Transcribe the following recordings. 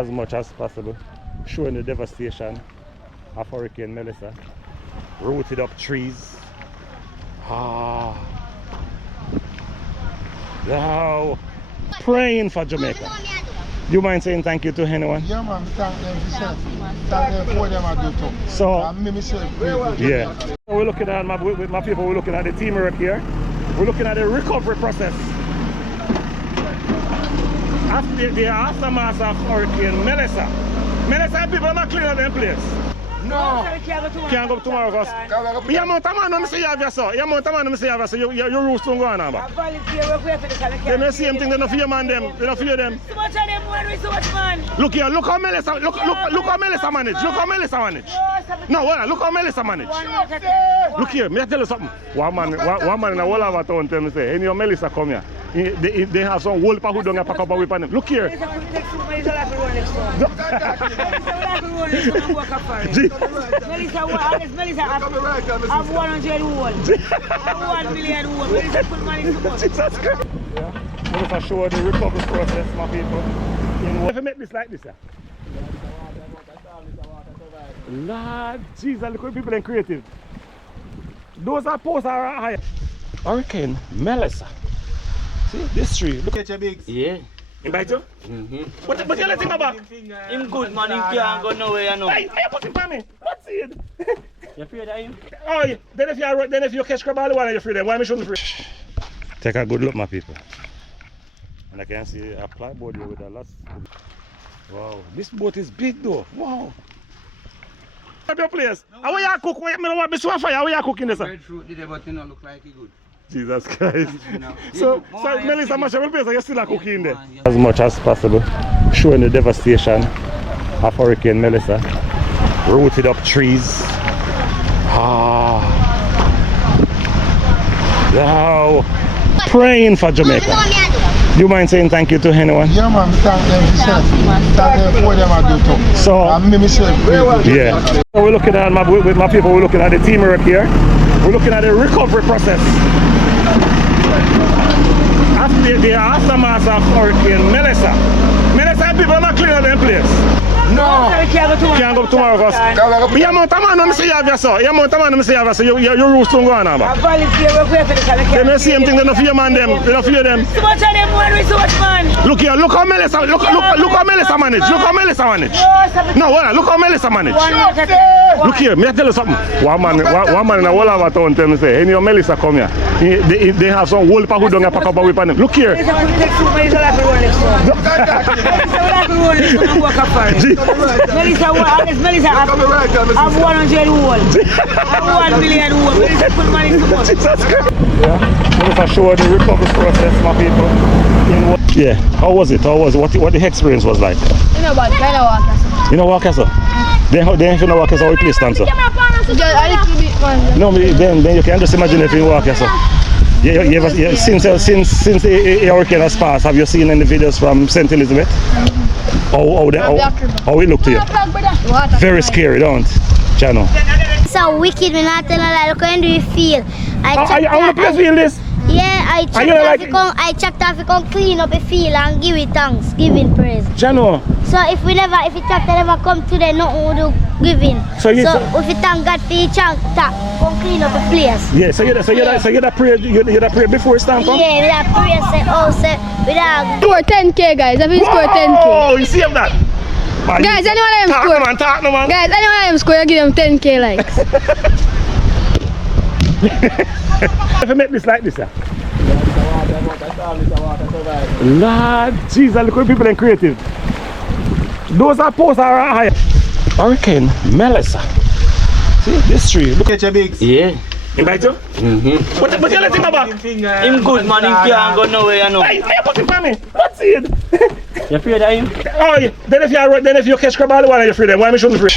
as much as possible, showing the devastation of Hurricane Melissa. Rooted up trees. Now, praying for Jamaica. You mind saying thank you to anyone? Yeah, man, thank them thank them for them I do too. So, yeah. So we're looking at with my people, we're looking at the teamwork here. We're looking at the recovery process. After the aftermath of Hurricane Melissa. Melissa people are not cleaning up them place. No. Can't go tomorrow because you amount of man say you have your son. You amount of man say you have your son. Your roots don't go on now. They may same thing, they don't fear man them. They don't fear them. So much of them when we so much man. Look here, look how Melissa look how Melissa manage. Look how Melissa manage. No, look how Melissa manage. Look here, me tell you something. One man in a whole other town tell me say, hey, your Melissa come here. They have some whole who don't pack up a weapon. Look here. Melissa, have 100 wall. 1 million wall. Melissa put money to money. Jesus Christ. Yeah. Melissa show the recovery process, my people. If you make this like this, Lord Jesus, look what people are creative. Those are posts are high. Hurricane Melissa. See this tree. Look at your bigs. Yeah. You bite you? But you think about? Him good man, him can't go nowhere, you know. Hey, you put him for me. What's it? You afraid of him? Oh, yeah. Then if you catch crab all the while, you're free then. Why am I shouldn't free? Take a good look, my people. And I can see a plyboard here with a lot. Wow, this boat is big though. Wow. Your place. How are you cooking? I don't want to be so fire. How are you cooking this? Breadfruit did it, but you know, look like it good. Jesus Christ. So Melissa, much of place, you're still cooking there. As much as possible, showing the devastation of Hurricane Melissa. Rooted up trees. Now, praying for Jamaica. You mind saying thank you to anyone? Yeah, man, thank them thank them for them I do too. So, yeah. So we're looking at with my people, we're looking at the teamwork here. We're looking at the recovery process. After the aftermath of Hurricane Melissa. Melissa people are not cleaning up them place. No. Can't go tomorrow because you amount of man say you have your son. You amount of man say you have your son. Your roots don't go on now. They may same thing, they don't fear man them. They don't fear them. So much of them when we so much man. Look here, look how Melissa look how Melissa manage. Look how Melissa manage. No, look how Melissa manage. Look here, me tell you something. One man in a whole other town tell me say, hey, your Melissa come here. They have some whole who don't pack up a weapon. Look here. Melissa have 100 wall. 1 million wall. Melissa put money to money. Jesus Christ. Yeah. Melissa show the recovery process, my people. Yeah. How was it? What the experience was like? You know about kind of walk. You know walk, sir? Then if you know walk, how you play stand, sir? Just a little bit, man. No, then you can just imagine if you walk, sir. Since the hurricane has passed, have you seen any videos from St. Elizabeth? How it look to you? Very scary, don't it, Chano? So wicked, me not tell a lie. Look how do you feel? I want to feel this. Yeah, I checked off to come clean up the field and give it thanks, giving praise. Chano. So if the tractor never come today, nothing would do giving. So if you thank God for the tractor, come clean up the place. Yeah, so you that prayer before it stand come? Yeah, we that prayer say, we that Score 10k, guys. I've been score 10k. Oh, you see that? Man, guys, anyone I am score. Talk no man. Guys, anyone I am score, I give them 10k likes. If you make this like this, Lord Jesus, look what people are creative. Those are posts are high. Hurricane Melissa. See this tree. Look at your bigs. Yeah. You bite you? But you think about? Him good man, him can't go nowhere, you know. Hey, you put him for me. What's it? You afraid of him? Oh, yeah. Then if you catch crab all the while, you're free then. Why am I shouldn't free?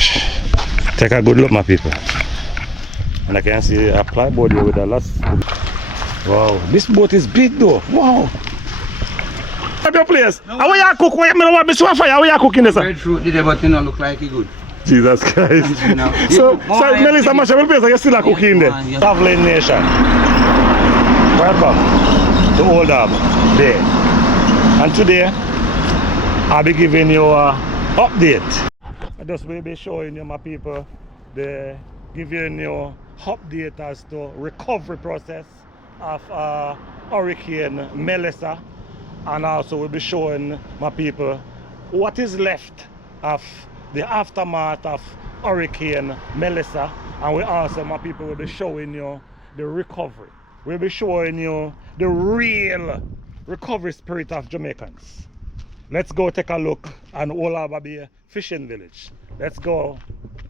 Take a good look, my people. And I can see a plyboard here with a lot. Wow, this boat is big though. Wow. Your place. How are you cooking? I don't want to be so fire. How are you cooking this? Breadfruit did it, but you know, look like it good. Jesus Christ. So Melissa, much of a place, you're still cooking there. Traveling nation. Welcome to Old Harbour Bay. And today, I'll be giving you update. I just will be showing you, my people, giving you update as to recovery process of Hurricane Melissa, and also we'll be showing my people what is left of the aftermath of Hurricane Melissa, and we also, my people, will be showing you the recovery. We'll be showing you the real recovery spirit of Jamaicans. Let's go take a look at Old Harbour Bay fishing village. Let's go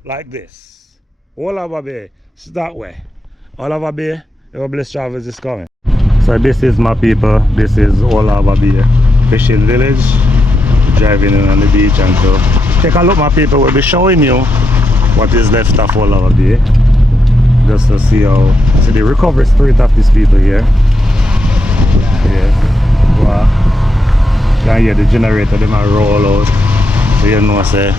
like this. Old Harbour Bay, it's that way. Old Harbour Bay, your blessed travels is coming. So this is, my people, this is Old Harbour Bay fishing village. Driving in on the beach, and so take a look, my people. We'll be showing you what is left of Old Harbour Bay, just to see the recovery spirit of these people here. Yeah. Wow. You can hear the generator, they might roll out. So you know, say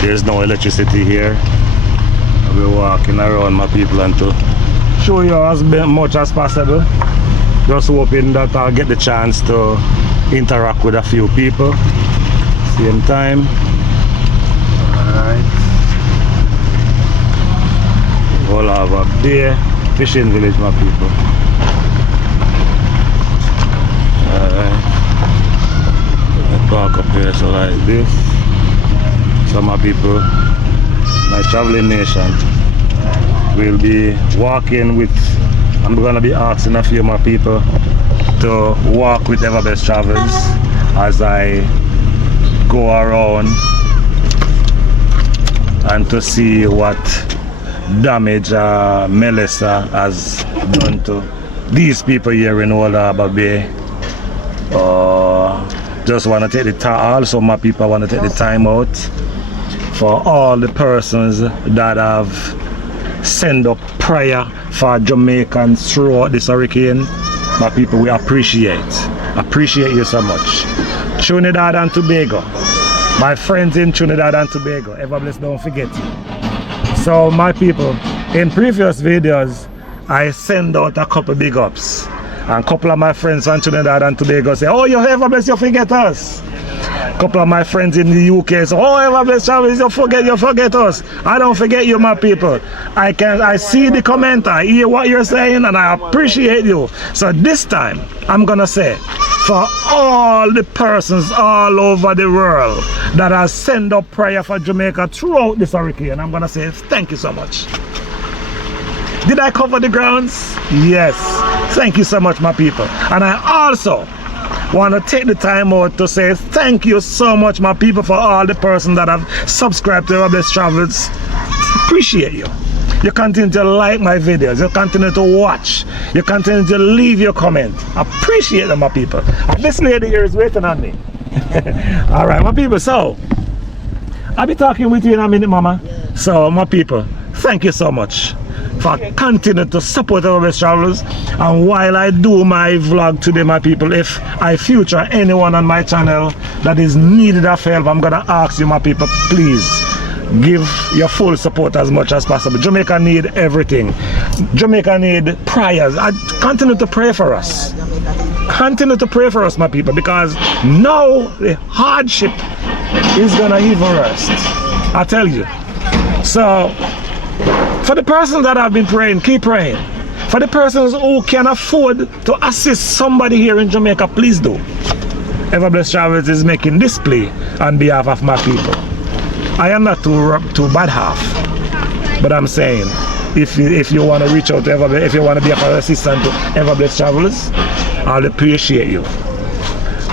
there's no electricity here. I'll be walking around, my people, and to show you as much as possible. Just hoping that I'll get the chance to interact with a few people. Same time. Alright. Old Harbour Bay fishing village, my people. Alright. Park up here, so like this. So my people, my traveling nation, will be walking with, I'm gonna be asking a few more people to walk with Everbest Travels as I go around and to see what damage Melissa has done to these people here in Old Harbour Bay. Just want to take the time, also my people want to take the time out for all the persons that have sent up prayer for Jamaicans throughout this hurricane. My people, we appreciate you so much. Trinidad and Tobago, my friends in Trinidad and Tobago, ever blessed, don't forget you. So my people, in previous videos I send out a couple big ups, and a couple of my friends from Trinidad and Tobago say, oh, you ever bless, you forget us. A couple of my friends in the UK say, oh, ever bless, you forget us. I don't forget you, my people. I see the comment, I hear what you're saying, and I appreciate you. So this time I'm gonna say, for all the persons all over the world that has sent up prayer for Jamaica throughout this hurricane, I'm gonna say thank you so much. Did I cover the grounds? Yes. Thank you so much, my people. And I also want to take the time out to say thank you so much, my people, for all the persons that have subscribed to Everbest Travels. Appreciate you. You continue to like my videos, you continue to watch, you continue to leave your comment. Appreciate them, my people. And this lady here is waiting on me. Alright, my people, so I'll be talking with you in a minute, mama. So my people, thank you so much for continuing to support Everbest Travels. And while I do my vlog today, my people, if I feature anyone on my channel that is needed of help, I'm gonna ask you, my people, please give your full support as much as possible. Jamaica need everything. Jamaica need prayers. Continue to pray for us. Continue to pray for us, my people, because now the hardship is gonna even rest. I tell you. So for the persons that have been praying, keep praying. For the persons who can afford to assist somebody here in Jamaica, please do. Everbest Travels is making this plea on behalf of my people. I am not too bad half, but I'm saying if you want to reach out to Everbest, if you want to be a assistant to Everbest Travels, I'll appreciate you.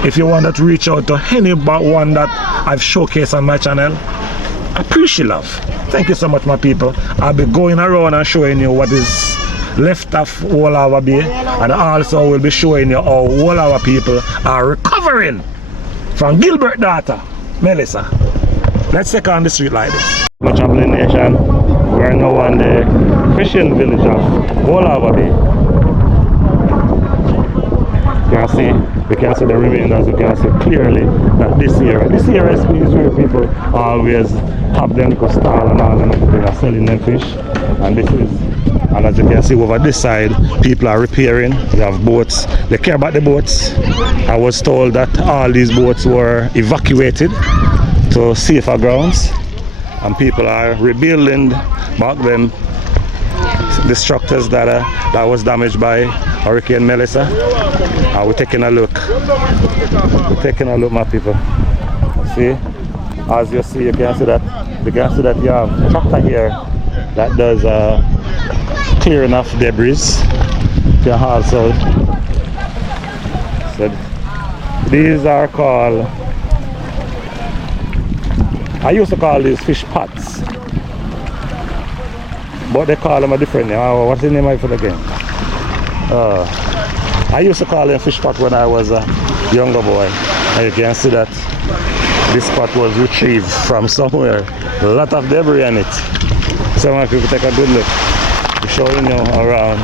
If you want to reach out to anyone that I've showcased on my channel, I appreciate love. Thank you so much, my people. I'll be going around and showing you what is left of Old Harbour Bay, and also will be showing you how all our people are recovering from Gilbert daughter, Melissa. Let's take on the street like this. My traveling nation, we are now on the fishing village of Old Harbour Bay. We can see the remainders, we can see clearly that this area is where people always have them to stall and all, and they are selling them fish. And this is, and as you can see over this side, people are repairing. They have boats, they care about the boats. I was told that all these boats were evacuated to safer grounds, and people are rebuilding back them the structures that was damaged by Hurricane Melissa. And we're taking a look. We're taking a look, my people. See, as you see, you can see that you have a tractor here that does clearing of debris. You can also, so these are called, I used to call these fish pots, but they call them a different name. What's the name of it again? I used to call them fish pot when I was a younger boy. And you can see that this pot was retrieved from somewhere. A lot of debris on it. So if you take a good look, we're showing you around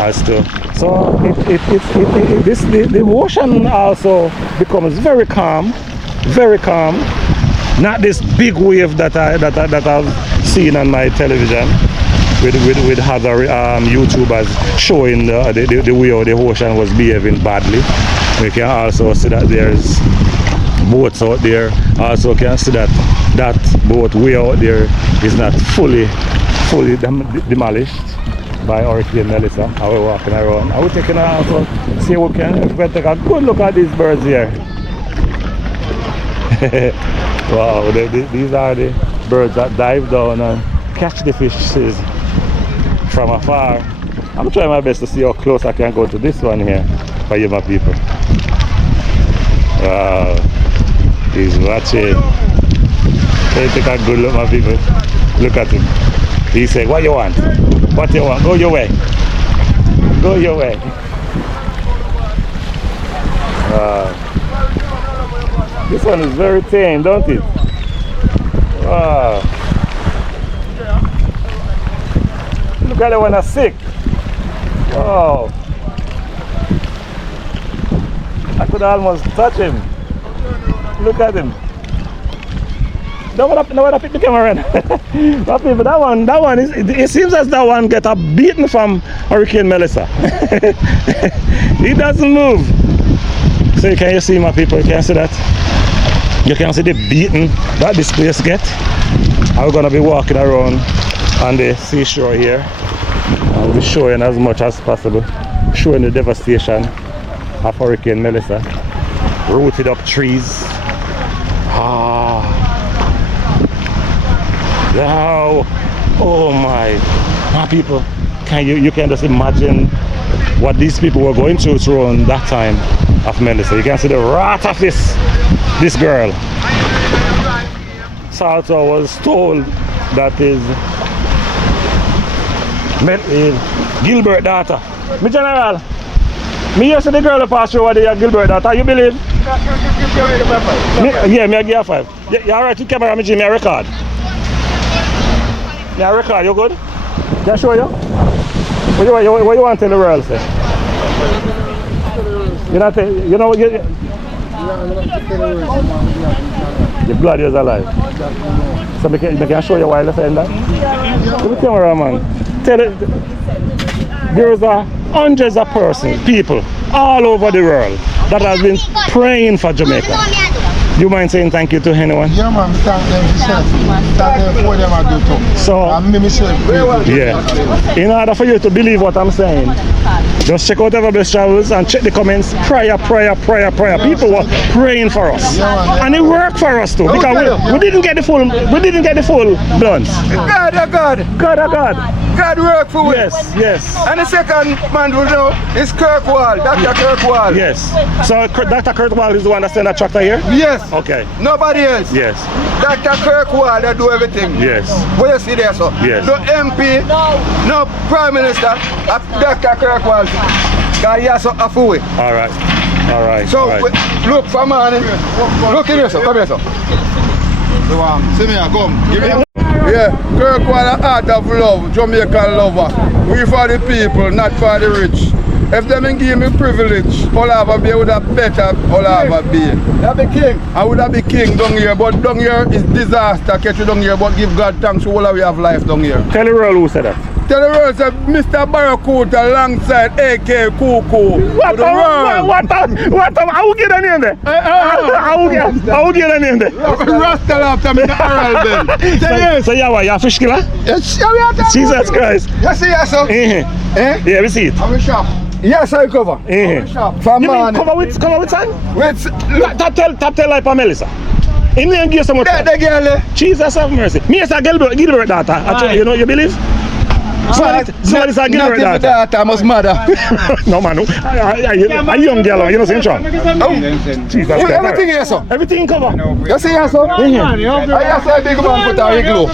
as to. So the ocean also becomes very calm, very calm. Not this big wave that I've seen on my television with other YouTubers showing the way how the ocean was behaving badly. We can also see that there's boats out there. Also can see that boat way out there is not fully demolished by Hurricane Melissa. And we're walking around. And we're taking also see if we can take a good look at these birds here. Wow, these are the birds that dive down and catch the fishes from afar. I'm trying my best to see how close I can go to this one here for you, my people. Wow, he's watching. Hey, take a good look, my people. Look at him. He said, "What you want? What you want? Go your way. Go your way." Wow. This one is very tame, don't it? Wow. Look at the one that's sick. Wow. I could almost touch him. Look at him. No one pick the camera in. But people, that one is, it seems as that one get a beating from Hurricane Melissa. He doesn't move. So can you see, my people? You can see that? You can see the beating that this place get. And we're gonna be walking around on the seashore here. I'll be showing as much as possible, showing the devastation of Hurricane Melissa. Rooted up trees. Wow. Oh my people, you can just imagine what these people were going through around that time of Melissa. You can see the wrath of this girl. Salto was told that is Gilbert daughter. Me general, me used to the girl pass through what they are Gilbert daughter. You believe? Yeah, me I give her 5. You alright? You camera me, Jimmy, I record. Yeah, record, you good? Can I show you? What you want to tell the world, say? You know, the blood is alive. So I can show you why I'm saying that? Look at the camera, man. Tell it, there's hundreds of people all over the world that have been praying for Jamaica. You mind saying thank you to anyone? Yeah, man, thank them for them I do too. So, yeah. In order for you to believe what I'm saying, just check out Everbest Travels and check the comments. Prayer. People were praying for us, and it worked for us too, because we didn't get the full blunts. God work for us. Yes. And the second man will know is Kirkwall, Dr. Kirkwall. Yes. So Dr. Kirkwall is the one that sent that tractor here? Yes. Okay. Nobody else. Yes. Dr. Kirkwall that do everything. Yes. What you see there, so? Yes. No MP, no Prime Minister, Dr. Kirkwall. God, he has a fool. All right. So, look for man. Look in here, sir. Come here, sir. See me, come. Give me. Yeah, Kirkwall, a heart of love, Jamaican lover. We for the people, not for the rich. If them give me privilege, Old Harbour Bay would have better Old Harbour Bay. That be king. I would have be king down here, but down here is disaster. Catch you down here, but give God thanks for all we have life down here. Tell the world who said that. Tell the world that Mr. Barracuda alongside AK Cuckoo. What how you get the name there? How you get the name there? Rasta after me, the Harold Ben. So you're a fish killer? Yes, yeah, Jesus Christ. You see, yes, sir? Yeah, we see it. I'm a shop. Yes, I cover. Shop. For You mean man. cover with sand? With Top tell like Melissa. In the give so much. the girl. Jesus have mercy. Me as a Gilbert daughter. Actually, you know, you believe? Somebody's a Gilbert daughter. That must mother. No man, no. A young girl, you know, saying John. Jesus Christ. Everything here, sir. Everything cover. You see here, sir? I say a big man put a igloo.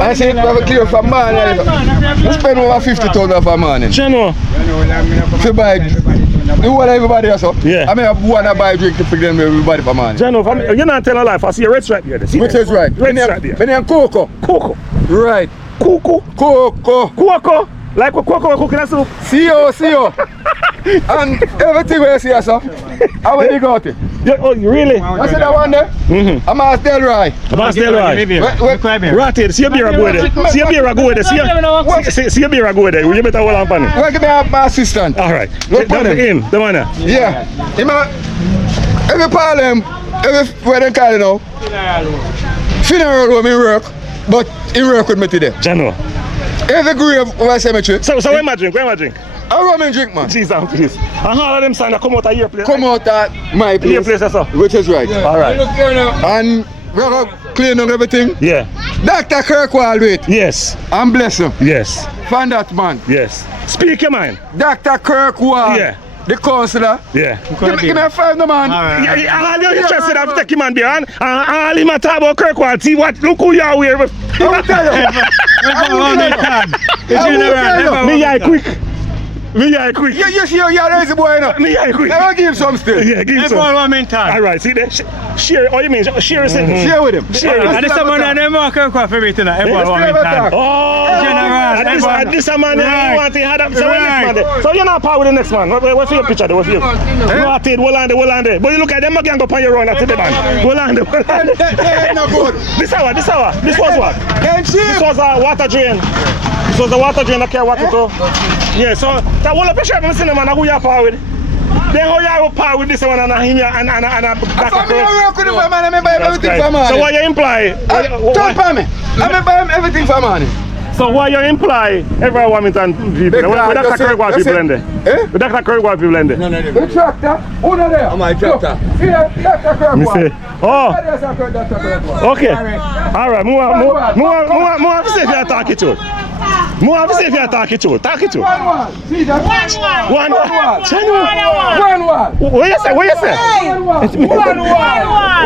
I say we have a clear for man. We spend over 50,000 for man. General. To buy, you want everybody else, sir? Yeah. I mean, I want to buy drink to feed them everybody for man. General, you're not telling a lie. I see a red stripe here. Which is right. Red stripe here. My name Coco. Coco. Right. Coco. Coco. Coco. Like what Coco cooking that soup. See-o. And everything where you see, sir. How will you got it? Yeah, oh, really? I see that one there? I'm a Del Roy. About still right. Ratted. See a beer go there. See a beer go there. See a beer go there. You better hold on for me. Well, give me my assistant. All right. Look for Him. The man. Yeah. Every problem, every where they call it now. Funeral home in work, but he work with me today. General. Every grave over cemetery. So where my drink? Where my drink? I rum and drink, man. Jesus, please. And all of them sign that come out of your place. Come out at my place. Your place, sir. Which is right. All right. And we're going to clean up everything. Yeah. Dr. Kirkwall, wait. Yes. And bless him. Yes. Find that man. Yes. Speak your mind. Dr. Kirkwall. Yeah. The counselor. Yeah. Give me a 5 no man. Yeah, all you're interested in take him and be on. All him a talk about Kirkwall. See what? Look who you are here. I will tell you. Me eye quick. Me eye quick. You see you're lazy boy now. Me eye quick. Never give him some still. Yeah, give him some. All right, see there. Share. Oh, you mean share a sentence? Share with him. Share. And this someone that them walk across everything. Everyone want me time. Oh, General. this a man you want to have. So next man. So you're not part with the next man. What's your picture? What's your? Rotted, Wolande. But you look at them again go on your own after the band. Wolande. No good. This was what? This was a water drain. This was the water drain that carry water to. Yeah, so that whole picture of him man who you are part with. Then how you are part with this one and him and work with him for man, I buy everything for man. So what you imply? Don't pay me. I buy him everything for money. So why you imply every Wilmington people? With Dr. Kirkwall people in there? With Dr. Kirkwall people in there? No. The tractor? Who not there? My tractor. See that? Dr. Kirkwall. Me say, okay. Alright, more to see if you're talking to it. More to see if you're talking to it. Talk it to it. See that? One. One. What you say? What you say?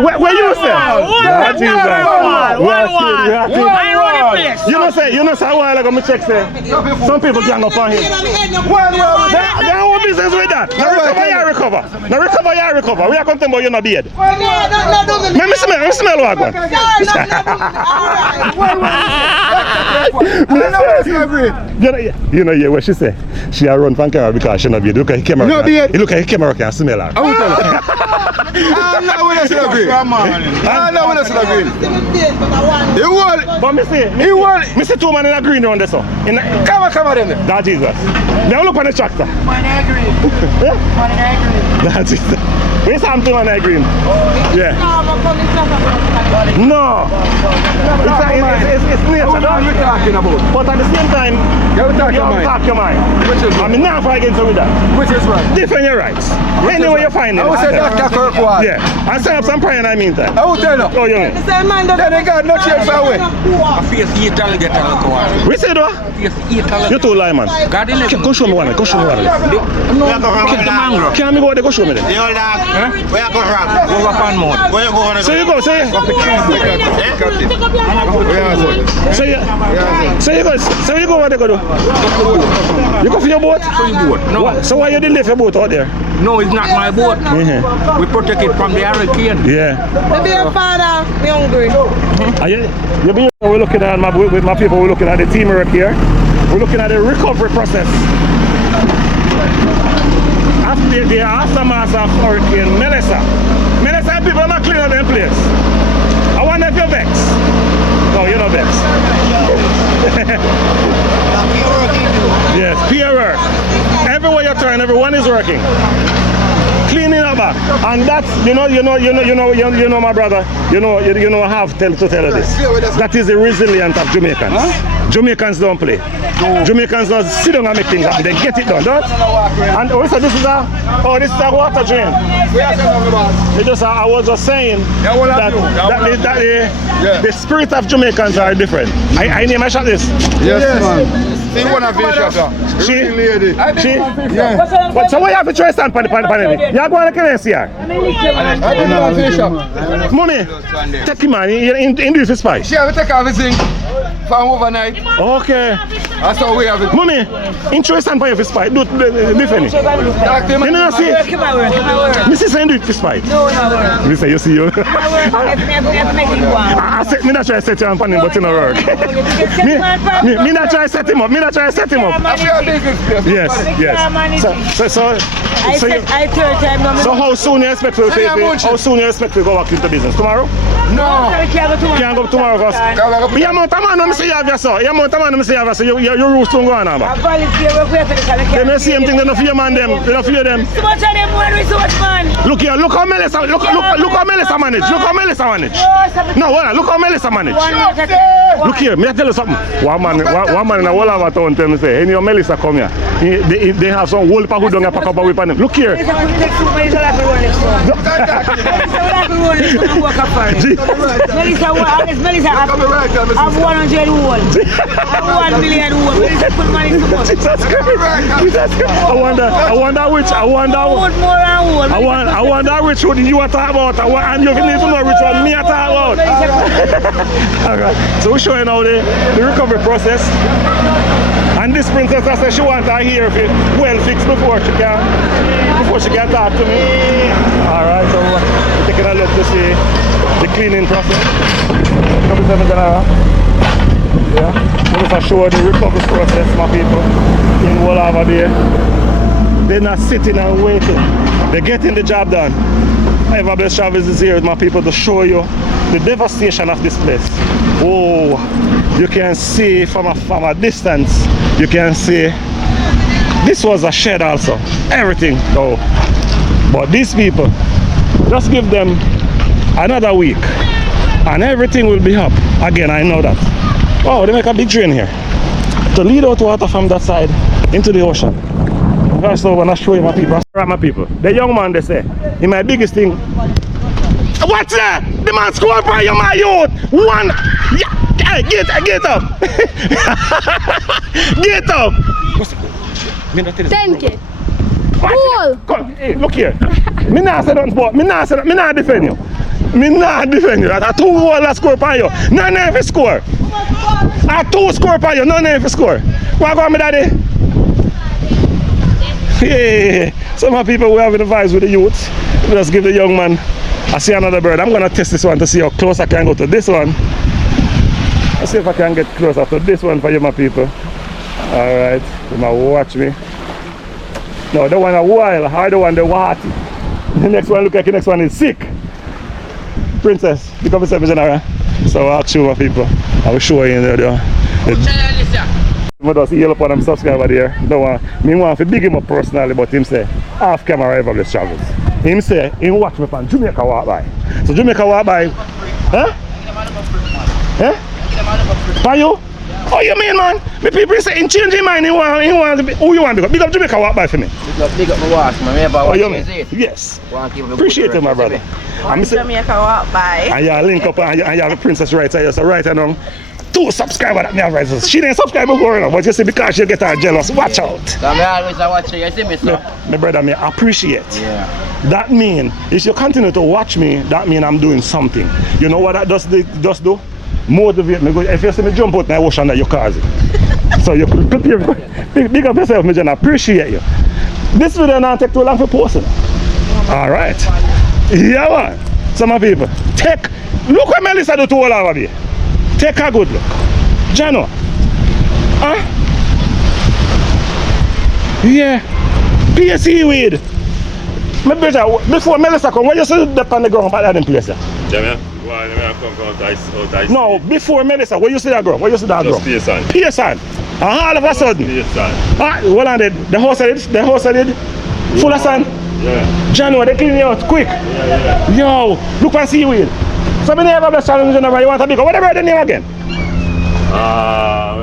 Where you say? You know say a while ago me check say some people gang up on him. They have no business with that. Now recover. We are content about you not beard. Let me smell what one. You know, yeah, what she say? She a run from camera because she not beard. Look at the camera. You look at the camera can smell her. I'm not with us in the green. I'm not with us in the green. You want? But me see two men in a green around there so. Come on then. That is us. Now look on the tractor. One in a green. That is us. We saw him on the green. Yeah. No. It's nature. What are we talking about? But at the same time, You talk your mind. Which is I mean, now fight against you with that. Which is right. Defend your rights. Anyway you find it. I would say Dr. Kirkwall. Yeah. I set up some prayer in the meantime. I will tell you. Oh, you know. Then they got no change for away. We said what? You too lie, man. Go show me one. Can I go there? Go show me there. Where you go wrong? Go up on mode. Where you go on? So you go, so you go what they go do? You go for your boat? No. So why you didn't leave your boat out there? No, it's not my boat. We protect it from the hurricane. Yeah. Maybe your father, me hungry. We're looking at with my people, we're looking at the teamwork here. We're looking at the recovery process. After the aftermath of Hurricane Melissa. Melissa people are not cleaning up their place. I wonder if you're vexed. No, you're not vexed. working. Cleaning up back. And that's, you know my brother, I have to tell you this. That is the resilience of Jamaicans. Huh? Jamaicans don't play. No. Jamaicans don't sit down and make things happen. They get it done, don't? And also this is a water drain. I was just saying that the spirit of Jamaicans are different. I name a shot this. Yes, man. See one of these shots. She lady. Yeah. But so what you have to try stand pan. You go and can see her. Mommy, take him man. In this is spice. She have to take everything from overnight. Okay. That's how we have it. Mommy, interest and pay for spite. Do different. You know see? Mrs. Saying do it for spite. No. Listen, you see you. I said me not try to set you on panning, but it don't work. Me not try to set him up. Yes. So how soon you expect to go back into business? Tomorrow? No. Can't go tomorrow because you amount of man I say you have so. Your roots don't go on about. They may same thing, they don't fear man them. They don't fear them. So much of them when we so much man. Look here, look how Melissa manage. No, look how Melissa manage. Look here, me I tell you something. One man in a whole of a town tell me say, hey, Melissa come here. They have some whole pack who don't pack up a whip on them. Look here. Melissa, I've 100 wall. I've 1 million wall. Melissa put money so much. I wonder which one you are talking about. And you need to know which one me are talking about. Okay. So we're showing now the recovery process. And this princess I said she wants her hair well fixed before she can talk to me. Alright, so we're taking a look to see the cleaning process. Yeah, I'm just show the recovery process, my people, in Old Harbour Bay. They're not sitting and waiting. They're getting the job done. Ever Blessed Travels is here, my people, to show you the devastation of this place. Oh, you can see from a distance, you can see this was a shed also. Everything though. But these people, just give them another week and everything will be up. Again, I know that. Oh, they make a big drain here to lead out water from that side into the ocean. First of all, I show you my people. My people. The young man, they say, in my biggest thing. What's that? The man scored by you, my youth. One. Yeah, get up. Get up. 10K. Cool. Come, hey, look here. Me not say nothing, but me not defend you. I 2 goals that score by you. None of it score. I 2 score by you. None of it score. What go on, me daddy? Yeah. Some of people will have the vibes with the youth. Let's give the young man. I see another bird. I'm gonna test this one to see how close I can go to this one. Let's see if I can get closer to this one for you, my people. Alright, you might watch me. No, the one a wild, or the one the water. The next one look like the next one is sick. Princess, pick up yourself, General. So I'll show my people. I will show you the I just yell upon them subscriber there. No one. Me want to big him up personally, but him say off camera Ever Blessed Travels. Him say he watch me from Jamaica walk by. So Jamaica walk by. Huh? Huh? By you? Oh, you mean, man? Me people say in change his mind. He want to be, who you want to be? Big up Jamaica walk by for me. Big up my watch, man. Oh, you mean? Yes. Appreciate it, my brother. I'm Jamaica walk by. And you link up and you have a princess right here. So right now. 2 subscribers that me have right. She didn't subscribe before, but you see, because she get her jealous. Watch out. So I always watch you. You see me, sir? My brother, me appreciate. Yeah. That mean, if you continue to watch me, that mean I'm doing something. You know what that does do? Motivate me. If you see me jump out in the ocean, that you cause it. So you could big up yourself, me Jen. I appreciate you. This video now take too long for posting. Alright. Yeah, man. Some people. Look what Melissa do to Old Harbour Bay. Take a good look. Jano. Huh? Yeah. PSE weed. My brother, before Melissa come, where you see the on the ground back that in place there? Jamaica? Why come from ice? No, before Melissa, where you see that ground? Where you see that ground? Just PSN. PSN. And all of a sudden. PSN. Well, and the house I did. Full of sand? Yeah. Jano, they clean you out quick. Yo, look and see wheel. So many ever blessed challenge whenever you want to big. What about the name again? We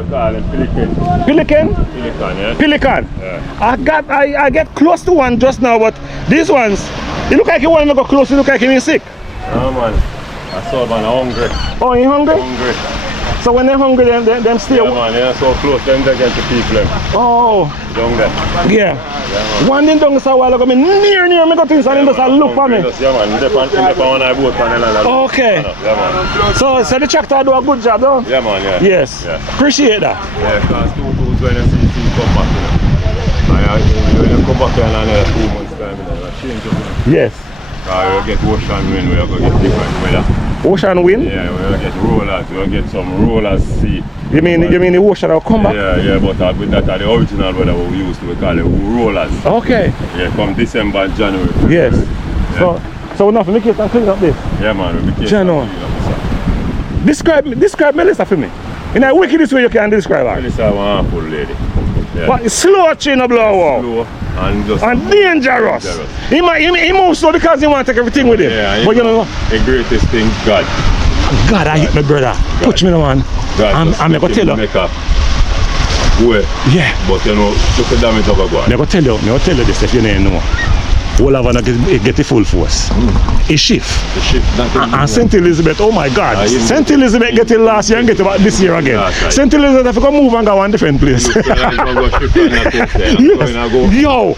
call him Pelican. Pelican? Pelican, yeah. Pelican. Yeah. I get close to one just now, but these ones, you look like you want to go close, you look like you're sick. No man. I saw man hungry. Oh, you hungry? Hungry. So when they're hungry, them stay. Yeah man, they're so close, then they get to people. Oh. Down there. Yeah. One in down a while ago, me near me got things and him just look for me. Yeah man, they on our boat panel. Okay. Yeah man. So the tractor do a good job, though? Yeah man, yeah. Yes. Yeah. Appreciate that. Yeah, because 2 tools when you see come back, when you come back in another 2 months time, you change up. Yes. We'll get ocean wind, we're going to get different weather. Ocean wind? Yeah, we'll get rollers, we'll get some rollers sea. You mean the ocean will come back? Yeah, but with that the original weather we used to, we call it rollers. Okay. Yeah, from December, January. February. Yes. Yeah. So enough, make it and clean up this. Yeah man, we January. Describe Melissa for me. In a wickedest way you can describe her. Melissa is one awful lady. Yeah. But it's slow chain of blow. Slow and just dangerous. He moves slow because he want to take everything with him. Yeah, but you know the greatest thing, God. God, I hit my brother. Touch me, man. I'm going to tell you. Way. Yeah. But you know, just a damage over God. I'm going to tell you this if you didn't know. All of them get the full force. A shift. And St. Elizabeth, oh my God. St. Elizabeth get it last year and get it this year again. Right. St. Elizabeth have to move and go one different place. Yo,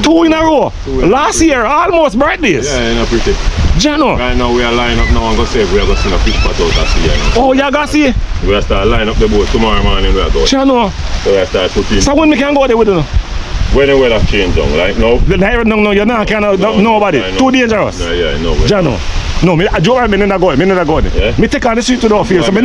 2 in a row. Last year, almost birthdays. Yeah, you know, pretty. Jano. Right now we are lining up now and go see if we are going to see a fish pot out of sea. Oh, you going to see? We are start line up the boat tomorrow morning. We are going. Jano. So we are start putting. So when we can go there with you? When the weather change down, right now? No, you're not nobody. Too dangerous. No, yeah, no. Jano. No, me not go there. Yeah? Me take on the street to the outfield. So me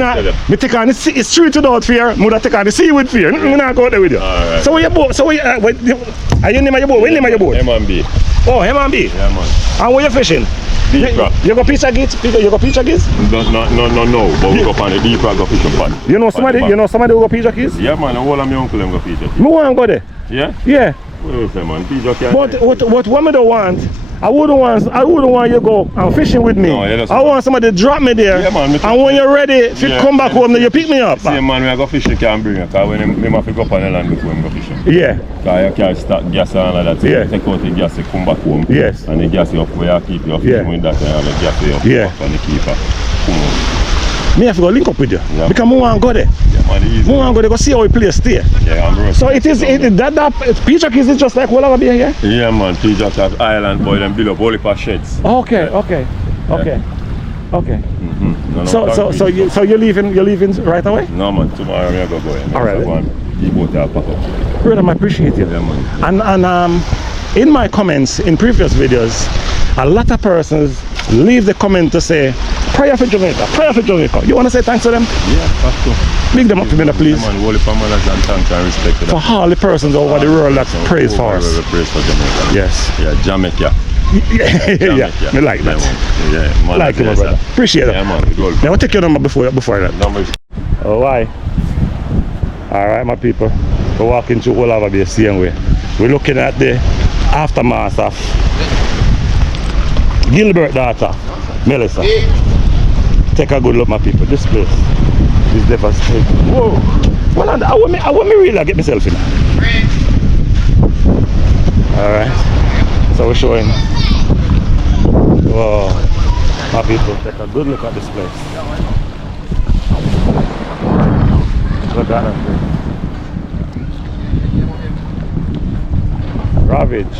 take on the street to the outfield. Me take on the sea with fear. Me not go there with you. Alright. So where your boat? Are you name of your boat? Where name of your boat? M&B. Oh, M&B. Yeah, man. And where you fishing? Deep rock. You go pizza gates? You go pizza gates? No. But we go on the deep rock go fishing pot. You know somebody who go pizza gates? Yeah, man. All of my uncle them go pizza. Me want to go there. Yeah? Yeah. What do you say, man? Pizza can't. But what me don't want? I wouldn't want you go and fishing with me. No, yeah, I want somebody to drop me there. Yeah, man, and when you're ready, if you come back home, then you pick me up. Same man, when I go fishing, can't bring you. Because when him have to go up on the land before him go fishing. Yeah. Because you can't start gas and all that. So Yeah. you take out the gas, you come back home. Yes. And the gas you up where you keep your fishing with that and the gas you up Yeah. on the keeper. Come on. Me have to go link up with you. Yeah. Because I want to go there. Yeah, man, easy. I want to go there, go see how the place stay. Yeah, I'm real. So that pizza is just like Old Harbour Bay here? Yeah, man, Pijak have island boy, them build up all the sheds. Okay. No, So you're leaving right away? No, man, tomorrow I'm going to go in. All right. You both have pack up. Brother, I appreciate you. Yeah, man. And in my comments in previous videos, a lot of persons leave the comment to say, prayer for Jamaica, prayer for Jamaica. You want to say thanks to them? Yeah, have to. Big them up to me, please. Yeah, man, all the families and thanks and respect to them. For all the persons over the world that praise for us. Praise for Jamaica. Yes. Yeah, Jamaica. Yeah, me like that. Yeah, man. Like it, my brother. Appreciate it. Yeah, man. Good. Now, I'll take your number before that. Number is... Oh, why? Alright, my people. We're walking through Old Harbour Bay the same way. We're looking at the aftermath of Gilbert's daughter, Melissa. Take a good look, my people. This place is devastating. Whoa! Well, I want me really get myself in. Alright. So we're showing. Whoa. My people, take a good look at this place. Look at that. Ravage.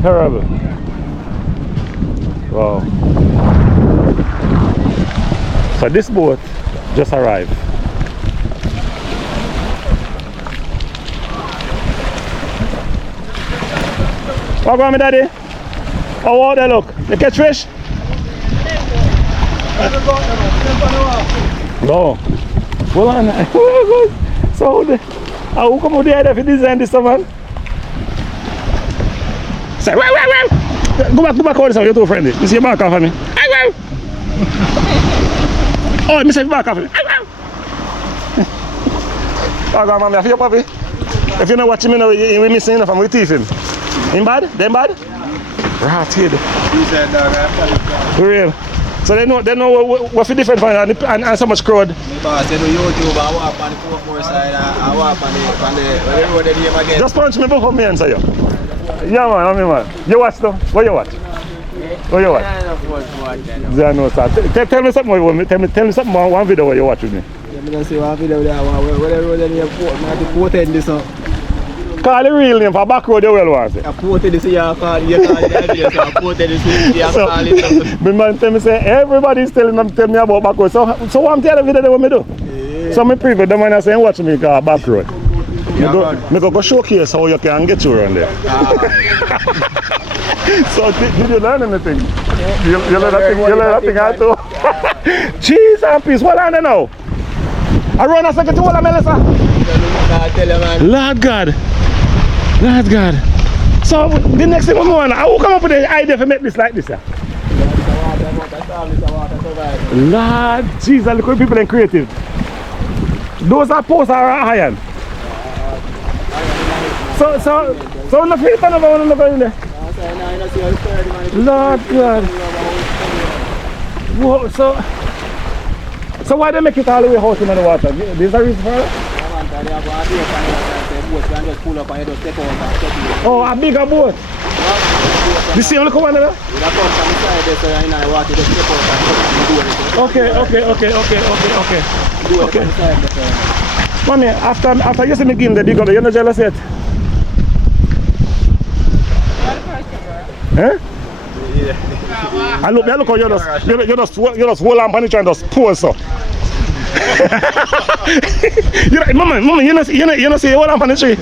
Terrible. Wow. So this boat just arrived. What's going on, daddy? How are they look? You catch fish? No. Hold on. So how come they have to design this man? Say, go back over this one, you're too friendly. You see your back off of me. Oh, me say back off of me. Oh, God, mommy, I feel puppy. If you're not watching me now, you're missing enough, I'm with teeth him. In bad? Them bad? Right here. He said that. For real. So they know what's the difference and so much crowd. Just punch me both of me and say yo. Yeah man. You watch though? What you watch? What you watch? Yeah, no, sir. Tell me something more. Tell me something more. One video what you watch with me. I'm see one video there where you quoted this up. Call the real name for back road you well want. I quoted this here, I quoted this here, My man tell me say everybody's telling me about back road. So what I'm telling you that what me do? Yeah. So my people, the man saying watch me call back road. Me go showcase how you can get you around there. So did you learn anything? You learn that thing how to? Cheese and peace, what on there now? I run a second to all of Melissa. Lord God. Lord God. So the next thing we want, I will come up with the idea to make this like this. Lord Jesus, look at people and creative. Those are posts are iron. So no feel fun about one in there. Lord God. Whoa, so why they make it all the way out in the water? This is the reason for it? Oh, a bigger boat. The same look one there? Okay. Mommy, after you see me give the big one, you're not jealous yet? Eh? I look how you just hold on and just pose so. Mama, you know see hold on the tree.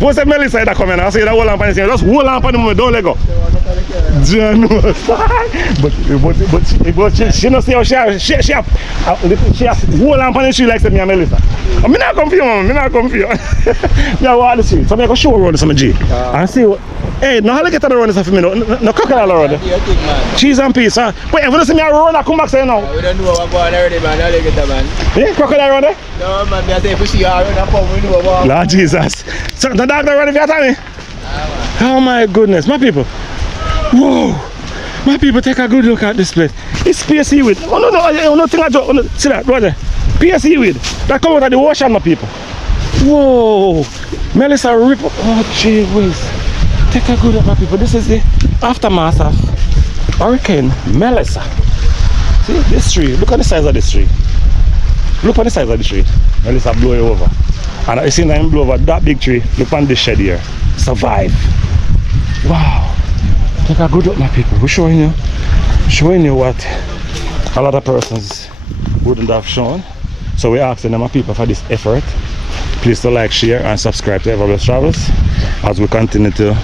Both of Melissa said that coming. I say that hold on the tree. Just hold on the moment, don't let go. But she don't see how she hold on the tree like me and Melissa. I'm not confused, mama. I'm not confused. Yeah, what the tree? So I go show around some G and see what. Hey, no alligator around this for me, no crocodile around. Cheese and peace, huh? Wait, if you don't see me around, I come back say now. We don't know what's going on already, man. Alligator, man. Yeah, crocodile around there? No, man. I say if you see around, I come, we know what. Lord Jesus. So the dog around if you tell me? Oh my goodness, my people. Whoa. My people, take a good look at this place. It's pure seaweed. Oh no, nothing I just see that, brother. Pure seaweed. That come out of the ocean, my people. Whoa. Melissa rip. Oh, gee whiz. Take a good look, my people. This is the aftermath of Hurricane Melissa. See this tree. Look at the size of this tree. Look at the size of the tree. Melissa blow it over. And I see them blow over that big tree. Look on this shed here. Survive. Wow. Take a good look, my people. We're showing you what a lot of persons wouldn't have shown. So we're asking them, my people, for this effort. Please to like, share, and subscribe to Everblessed Travels as we continue to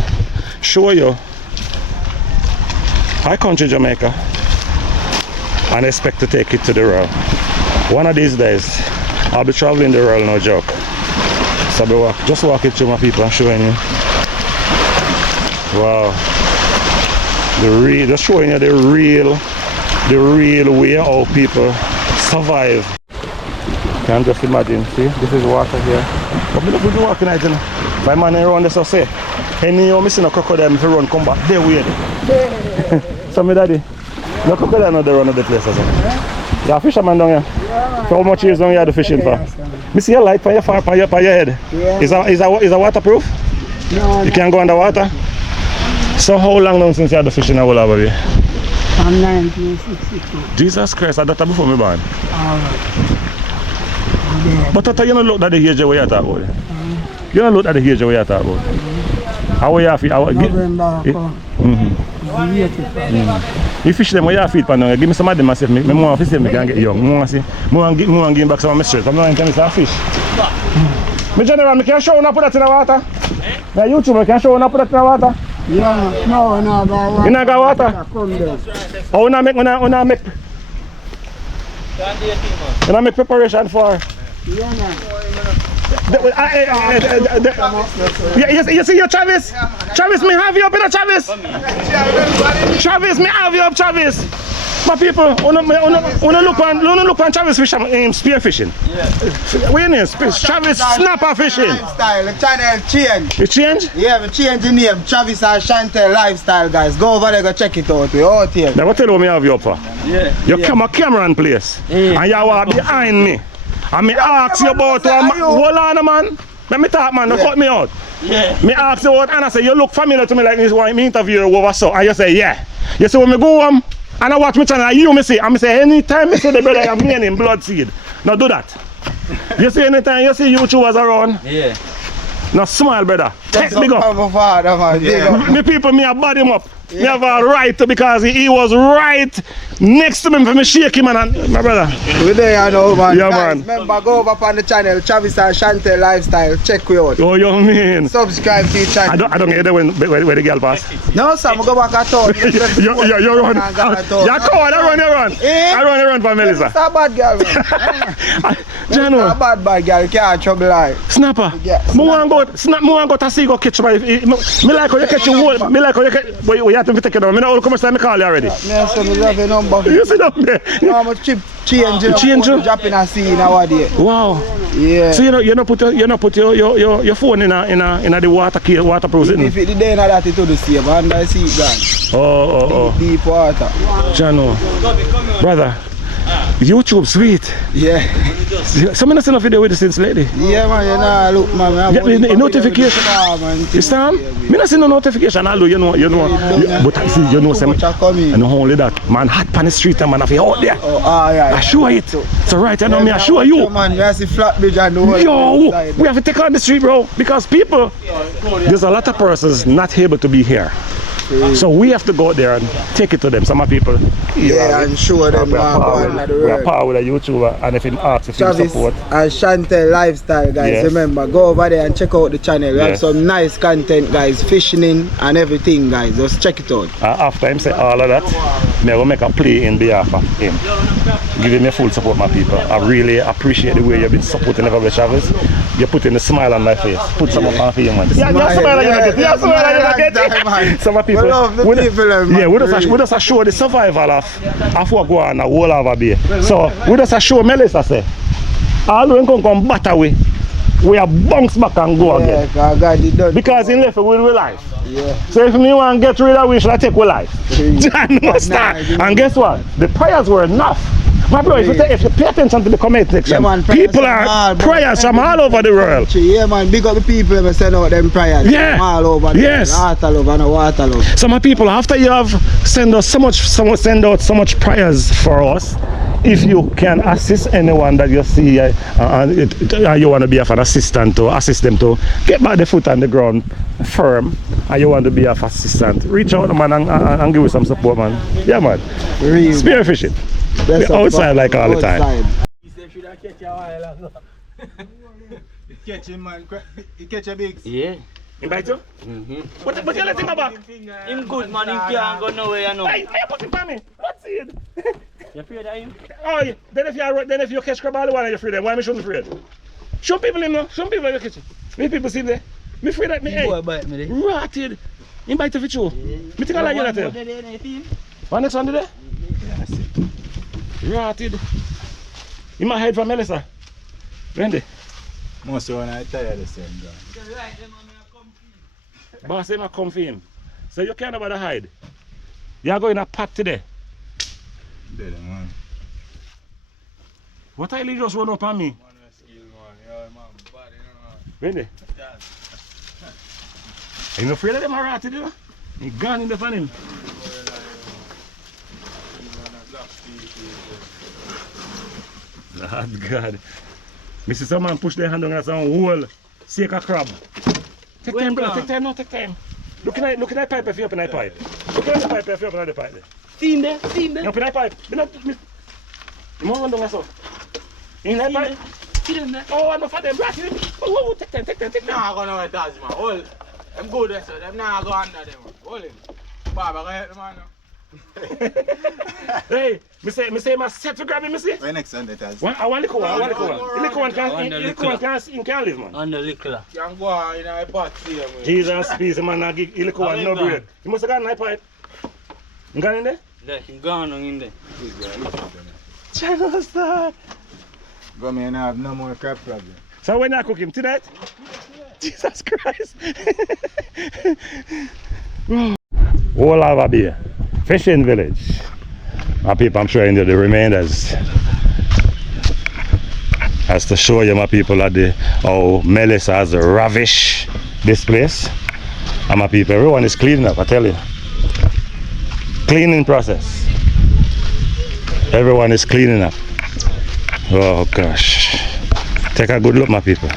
show you our country, Jamaica, and expect to take it to the world. One of these days, I'll be traveling the world, no joke. So I'll be just walking through, my people, and showing you. Wow. Just showing you the real way how people survive. Can just imagine, see, this is water here. But me not good walking out, you know. My man around this, so say, any you missing a crocodile, if you run, come back, they're weird. So me daddy, no crocodile not there run of the place, yeah? You're a fisherman down here? Yeah. So how much years down here the fishing for? Me see a light for your head. Yeah. Is that waterproof? No. You can go underwater? So how long now since you had the fishing in Old Harbour Bay? From 1962. Jesus Christ, I thought that before me born. Alright. But you don't look at the age where you talk about it. You don't look at the age where you talk about it. How are you feed? November. You fish them where you feed, pan give me some of them and see if me want to fish them, I can get young. I want to give back some of my stress. I'm not going to tell me fish. Me general, I can show you not put that in the water. My YouTube, I can show you not put that in the water. Yeah, no, we're not going water. You not got water? Oh, we not make preparation for. Yeah, man. You see your Travis? Travis, me have you up in a Travis. Travis, me have you up, Travis. My people, wanna look on Travis fish, spear fishing. Yeah. What you name? Travis snapper fishing. Lifestyle, the channel change. You change? Yeah, we change the name. Travis and Chantel Lifestyle, guys. Go over there, go check it out. We out here. Now what tell you me have you up for? Yeah. You come a Cameron place. And you are behind me. And me ask you about hold on man. Let me talk man, don't cut me out. Yeah. Me ask you what and I say you look familiar to me like this one me interview you over so and you say yeah. You see when me go home and I watch my channel you me see and me say anytime me see the brother I'm in blood seed. Now do that. You see anytime you see YouTubers around? Yeah. Now smile brother. Take me go. Father, man. Yeah. Me people me a body him up. Me have a right to because he was right next to me for me shake him and my brother. We there you know man. Yeah Guys, man. remember go over on the channel Travis and Chantel Lifestyle. Check we out. Oh you mean? Subscribe to the channel. I don't hear that when the girl pass. No sir, we go back at all. You run. You coward, I run for Melissa. It's a bad girl man. Jano. A bad girl, you can't trouble her. Snapper. Yes. Me want go to see go catch my. Me like how you catch your whole. Me like how you catch. But you have to take it down. Me know how come time me call you already. Yes, so we love your number. You see down there. You know how much chip change dropping a sea nowadays. Wow. Yeah. So you not put your phone in the waterproof. If it the day na that it to the sea, but under the sea gone. Oh. Deep water. Jano. Brother. YouTube sweet. Yeah. So me not seen a video with the since lately. Yeah man, you know, look man. Yeah, notification. You stand? Me not see no notification. Although you know. But I see you know some. And not only that, man hot on the street and man have out there. Oh yeah. I show it. So right now me I show you. Man, you see flat bridge and the whole. Yo, we have to take on the street, bro, because people. There's a lot of persons not able to be here. So we have to go out there and take it to them. Some of people. Yeah, and show them we are power with a YouTuber, and if he asks if you support. And Chantel Lifestyle, guys. Yes. Remember, go over there and check out the channel. We have Yes. some nice content, guys. Fishing and everything, guys. Just check it out. After him say all of that, me will make a play in behalf of him. Give him your full support, my people. I really appreciate the way you've been supporting the Travis. You're putting a smile on my face. Put some up on for you, man. Yeah, some people. We love the people, man. We just show the survival of what go on Old Harbour Bay. So we just show Melissa say, although we come batter we are bounce back and go again. God, because in left with life. Yeah. So if me want to get rid of we should I take with life. And guess what? The prayers were enough. My bro, if you pay attention to the comment section, people are prayers from all over the world. Yeah man, big up the people who send out them prayers. Yeah. From all over the world. Water love and water love. So my people, after you have send out so much prayers for us, if you can assist anyone that you see and you want to be of an assistant to assist them to get back the foot on the ground firm, and you want to be of assistant, reach out man and give you some support, man. Yeah man. Spear fishing. We outside like all the time. Catch him man, he catch a big. Yeah. You bite you? But you let him back. Him good man, he can't go nowhere, you know. Hey, you put him by me. What's it? You afraid of him? Oh, yeah. Then if you catch crab all the while you're afraid, why am I shouldn't afraid? Show people him now. Show people you catch it. Many people see him there. Me afraid that me, hey. Boy bite me there. Rotted. He bite the fish. Me think I like you that there. One next one there? Rotted. In my head from Melissa. Wendy. Most when I tell you the same guy. Boss say I come for him. So you can't about to hide. You are going to pot today. Dead man. What are you just run up on me? Wendy. Are you afraid of them rotted, you know? You gone in the fan him. Lord God. Me see some man push their hand on at some whole sake of crab. Take time, brother. Take time now, take time. Look at that pipe if you open that pipe. Look at the pipe if you open the pipe. See there. You open that pipe. You must run down that so. In that pipe. Oh, I'm not for them. Oh, take time. Nah, go no touch man. Hold. I'm good there, so them nah go under them. Hold him. Baba go help man. Hey, me say my set to grab him, me see? When next Sunday touch? I want little one. Little one can't live, man. On the liquor. Can go in a pot see him. Jesus, peace, man, I give little one no bread. You must have got an iPad. You got in there? There, he gone on in there. Channel star. Go me and have no more crab problem. So when I cook him tonight? Jesus Christ. Old Harbour Bay, fishing village. My people, I'm showing you the remainders. As to show you, my people, how Melissa has ravished this place. And my people, everyone is cleaning up, I tell you. Cleaning process. Everyone is cleaning up. Oh gosh. Take a good look, my people.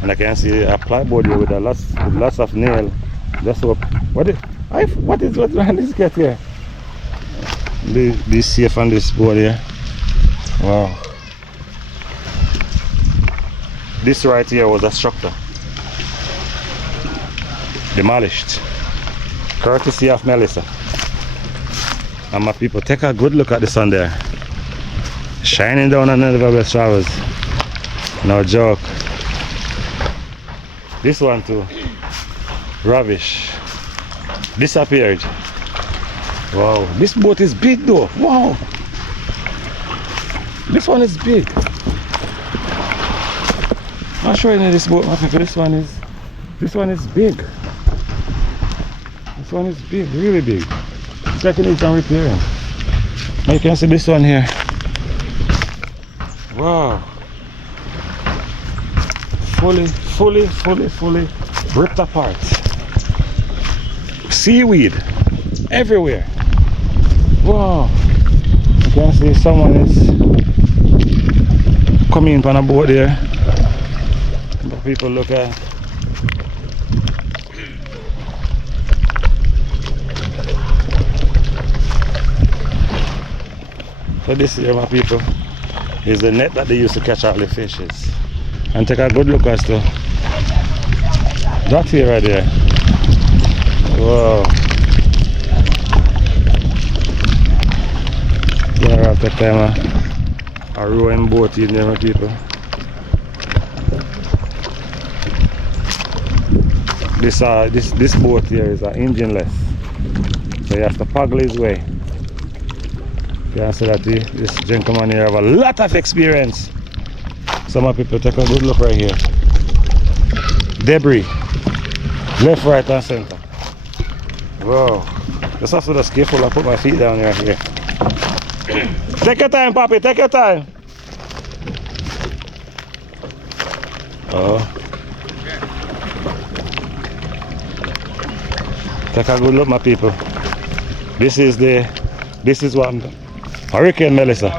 And I can see a plyboard here with lots of nail. Just hope. What is behind this get here? Be safe on this board here. Wow. This right here was a structure. Demolished. Courtesy of Melissa. And my people, take a good look at the sun there. Shining down on the showers. No joke. This one too. Rubbish. Disappeared. Wow. This boat is big though. Wow. This one is big. I'm showing you this boat, my people. This one is big. This one is big, really big. It's like it needs some repairing. Now you can see this one here. Wow. Fully ripped apart. Seaweed everywhere. Wow. You can see someone is coming in on a boat there. But people look at. So this here, my people, is the net that they used to catch all the fishes. And take a good look as to that here right there. Wow. There after time a rowing boat in there, my people. This boat here is engineless. So you have to paddle his way. You can see that this gentleman here have a lot of experience. Some people take a good look right here. Debris. Left, right and center. Wow. Just have to just careful and put my feet down right here. Take your time, Papi, take your time. Oh. Take a good look, my people. This is what Hurricane Melissa.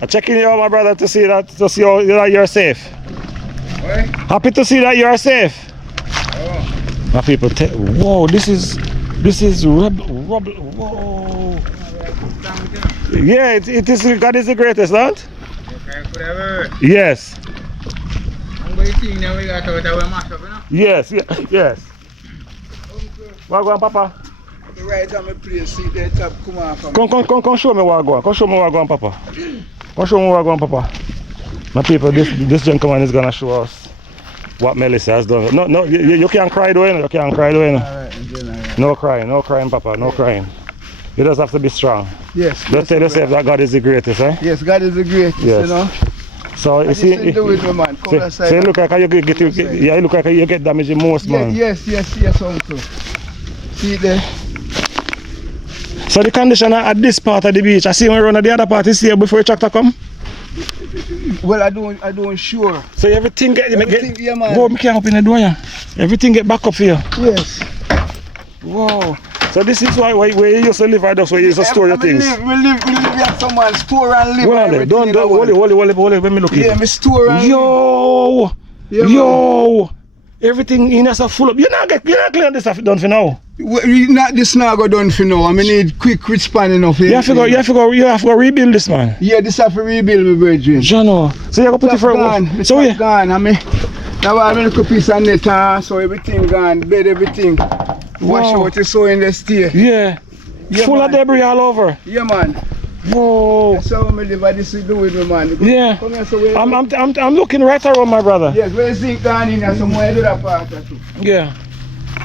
I'm checking you out, my brother, to see that you're safe. What? Happy to see that you're safe. Oh. My people, whoa, this is rubble. Whoa. Yeah, it is. God is the greatest, don't? Yes. Yes. What going, Papa? Right on my place, see the top come off. Come show me what going. Come show me what going, Papa. Come show me what going, Papa. My people, this gentleman is gonna show us what Melissa has done. No, you can't cry though, you can't cry though. No crying, Papa, no crying. You just have to be strong. Yes. Just tell yourself that God is the greatest, eh? Yes, God is the greatest, yes. You know. So you see, do it, man. Come aside. So you look like you look like you get damaged the most, man. Yes, uncle. See there. So the condition at this part of the beach, I see when we run at the other part, is here before the tractor come? Well, I don't sure. So everything get yeah, man. Go, I can't open the door, yeah. Everything get back up here. Yes. Wow. So this is where you used to live, right? That's where you used to store your things. We live at someone's store and live. Well, don't hold it, let me look here. Yeah, me store and yo, yeah, yo. Everything in us are full up. You're not clearing this stuff done for now. Not this now go done for now. I mean need quick respond enough. You have to go rebuild this, man. Yeah, this have to rebuild my brethren. Jano. So you have to put it for gone. So yeah. Gone. I mean now I make a piece of net, so everything gone, bed everything. Wash out the soil in the stay. Yeah. Full of debris all over. Yeah, man. Whoa. That's how I live. This is do with me, man. Yeah. Come here, so I'm looking right around, my brother. Yes, where zinc gone in there, so I do that part too. Yeah.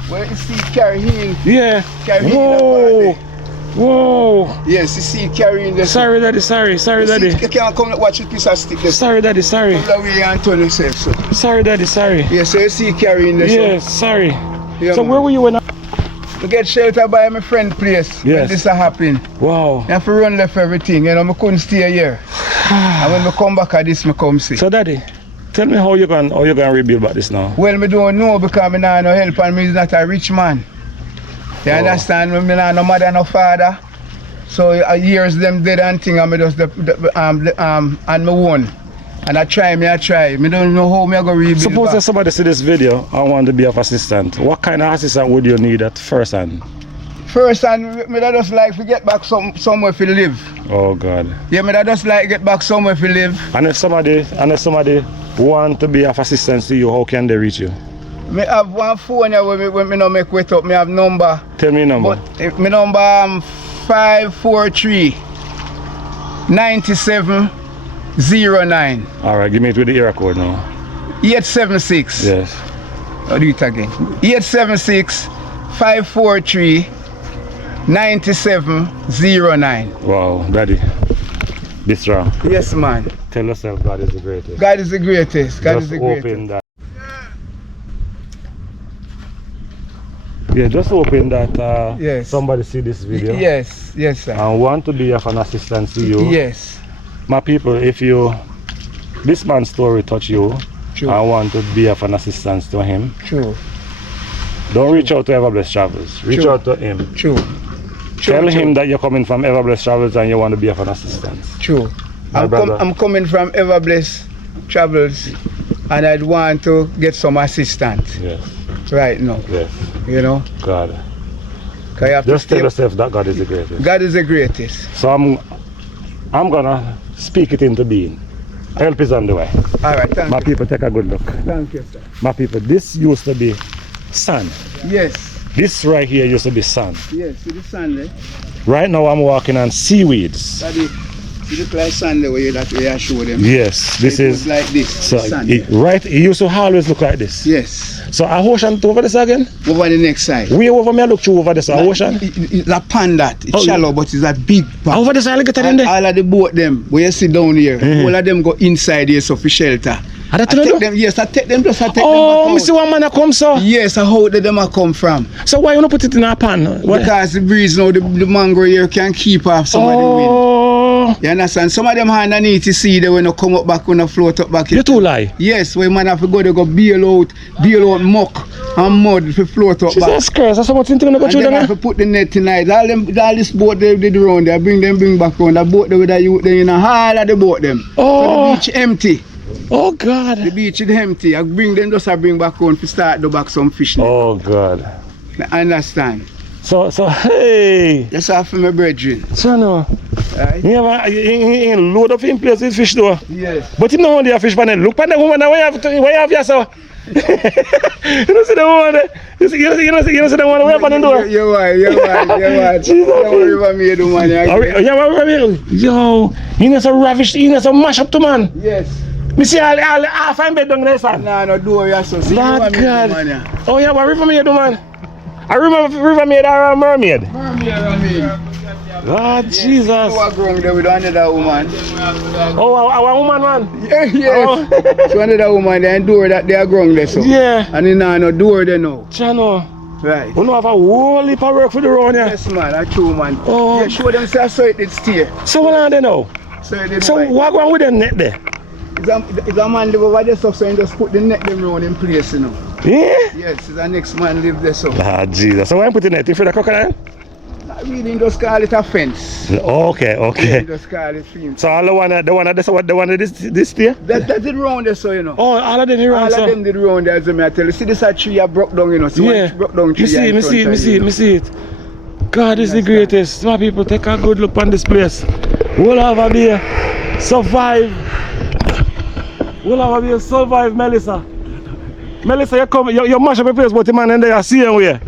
Well, you see it carrying. Yeah. Carrying. Whoa. Whoa. Yes, you see it carrying the. Sorry, daddy. Sorry, daddy. You can't come and watch it piece of stick. Sorry, daddy. Sorry. Come away and turn yourself, so. Sorry, daddy. Sorry. Yes, so you see it carrying the. Yes, sorry. Yeah, so man. where were you when? I get shelter by my friend place. Yes. When this happened. Wow. I have to run left everything. You know, I couldn't stay here. And when I come back at this, I come see. So, daddy, tell me how you gonna rebuild back this now? Well, I don't know because I don't no help and I'm not a rich man. You understand? I don't no mother, no father. So years them dead and thing, and I just on my own. And I try. I don't know how I'm going to rebuild. Suppose that somebody see this video and want to be of assistant. What kind of assistant would you need at first hand? First hand, I just like to get back somewhere to live. Oh God. Yeah, I just like to get back somewhere to live. And if somebody want to be of assistance to you, how can they reach you? I have one phone here when I make wait up. I have number. Tell me number. But my number 543 9709. Alright, give me it with the area code now. 876. Yes. I'll do it again. 876 543 9709. Wow, daddy. Be strong. Yes, man. Tell yourself God is the greatest. God is the greatest. God is the open greatest. that. Yeah, just hoping that yes. somebody see this video. Yes, yes, sir. And want to be of an assistance to you. Yes. My people, if this man's story touch you, True. and want to be of an assistance to him, True. don't reach out to Everblessed Travels. Reach True. out to him. True. Tell him that you're coming from Everblessed Travels and you want to be of an assistance. True. I'm coming from Everblessed Travels and I'd want to get some assistance. Yes. Right now. Yes. You know? God. Just tell yourself that God is the greatest. God is the greatest. So I'm gonna speak it into being. Help is on the way. Alright, thank My you. people, take a good look. Thank you, sir. My people, this used to be sand. Yes. This right here used to be sand. Yes, see the sand there? Right now I'm walking on seaweeds. Daddy, see the like sand there where that way I show them? Yes, this it is was like this. so sand. it used to always look like this. Yes. So a ocean over this again? Over the next side. We over me look through over this ocean? It's a pond that. It's shallow, but it's a big pond. Over this alligator in there? All of the boat them, where you sit down here, all of them go inside here so for shelter. I take them, yes, I take them just I take them oh, back I see one man come so. Yes, how did them come from? So why you not put it in a pan? Because the breeze now, the mango here can keep off some of the wind. You understand? Some of them underneath you see they when you come up back when you float up back. You too lie. Yes, when man have to go, they go bail out muck and mud to float up back. Jesus Christ, that's how much thing to go through them. Have to put the net tonight. All this boat they did around there, bring back around. The boat they with the youth they in all of the boat them. Oh. So the beach empty. Oh God. The beach is empty. I bring them just bring back on to start the back some fish. Oh God. I understand. So hey. That's all for my brethren. So no. Right? You load up in place with fish though. Yes. But you know only a fish pan. Look at the woman now. Where you have yourself. You don't see the woman there. You see the woman where you door. You're right. Jesus. You Yo, you know so ravished, you know so mash up to man. Yes. Me see all half I'm bed down there, son. No, door you so. God. Oh yeah, what river me do man? I remember river maid or a mermaid. God, Jesus. You are growing there with another woman. Oh, our woman, man. Yes. Oh. So another woman, they door that they are growing there so. Yeah. And in no door there now. Chano. Right. We don't have a whole heap of work for the road here. Yes, man. That's true, man. Oh. Yeah, show them say I saw it did stay. So what are they now? So what going with the net there? It's a man live over there so you just put the net them round in place, you know. Yeah? Yes, it's the next man live there so. Ah, Jesus. So why put the net in for the crocodile? I really just call it a fence. Okay. Just call it fence. So all the one this tier? That did round there so, you know. Oh, all of them around so? All of them did round there, as I tell you. See this a tree I broke down, you know. So yeah. Broke down tree. Me see it. God is the greatest. My people, take a good look on this place. Old Harbour Bay, survive. Old Harbour Bay, survive, Melissa. Melissa, you mash up a place, but the man in there, see him where.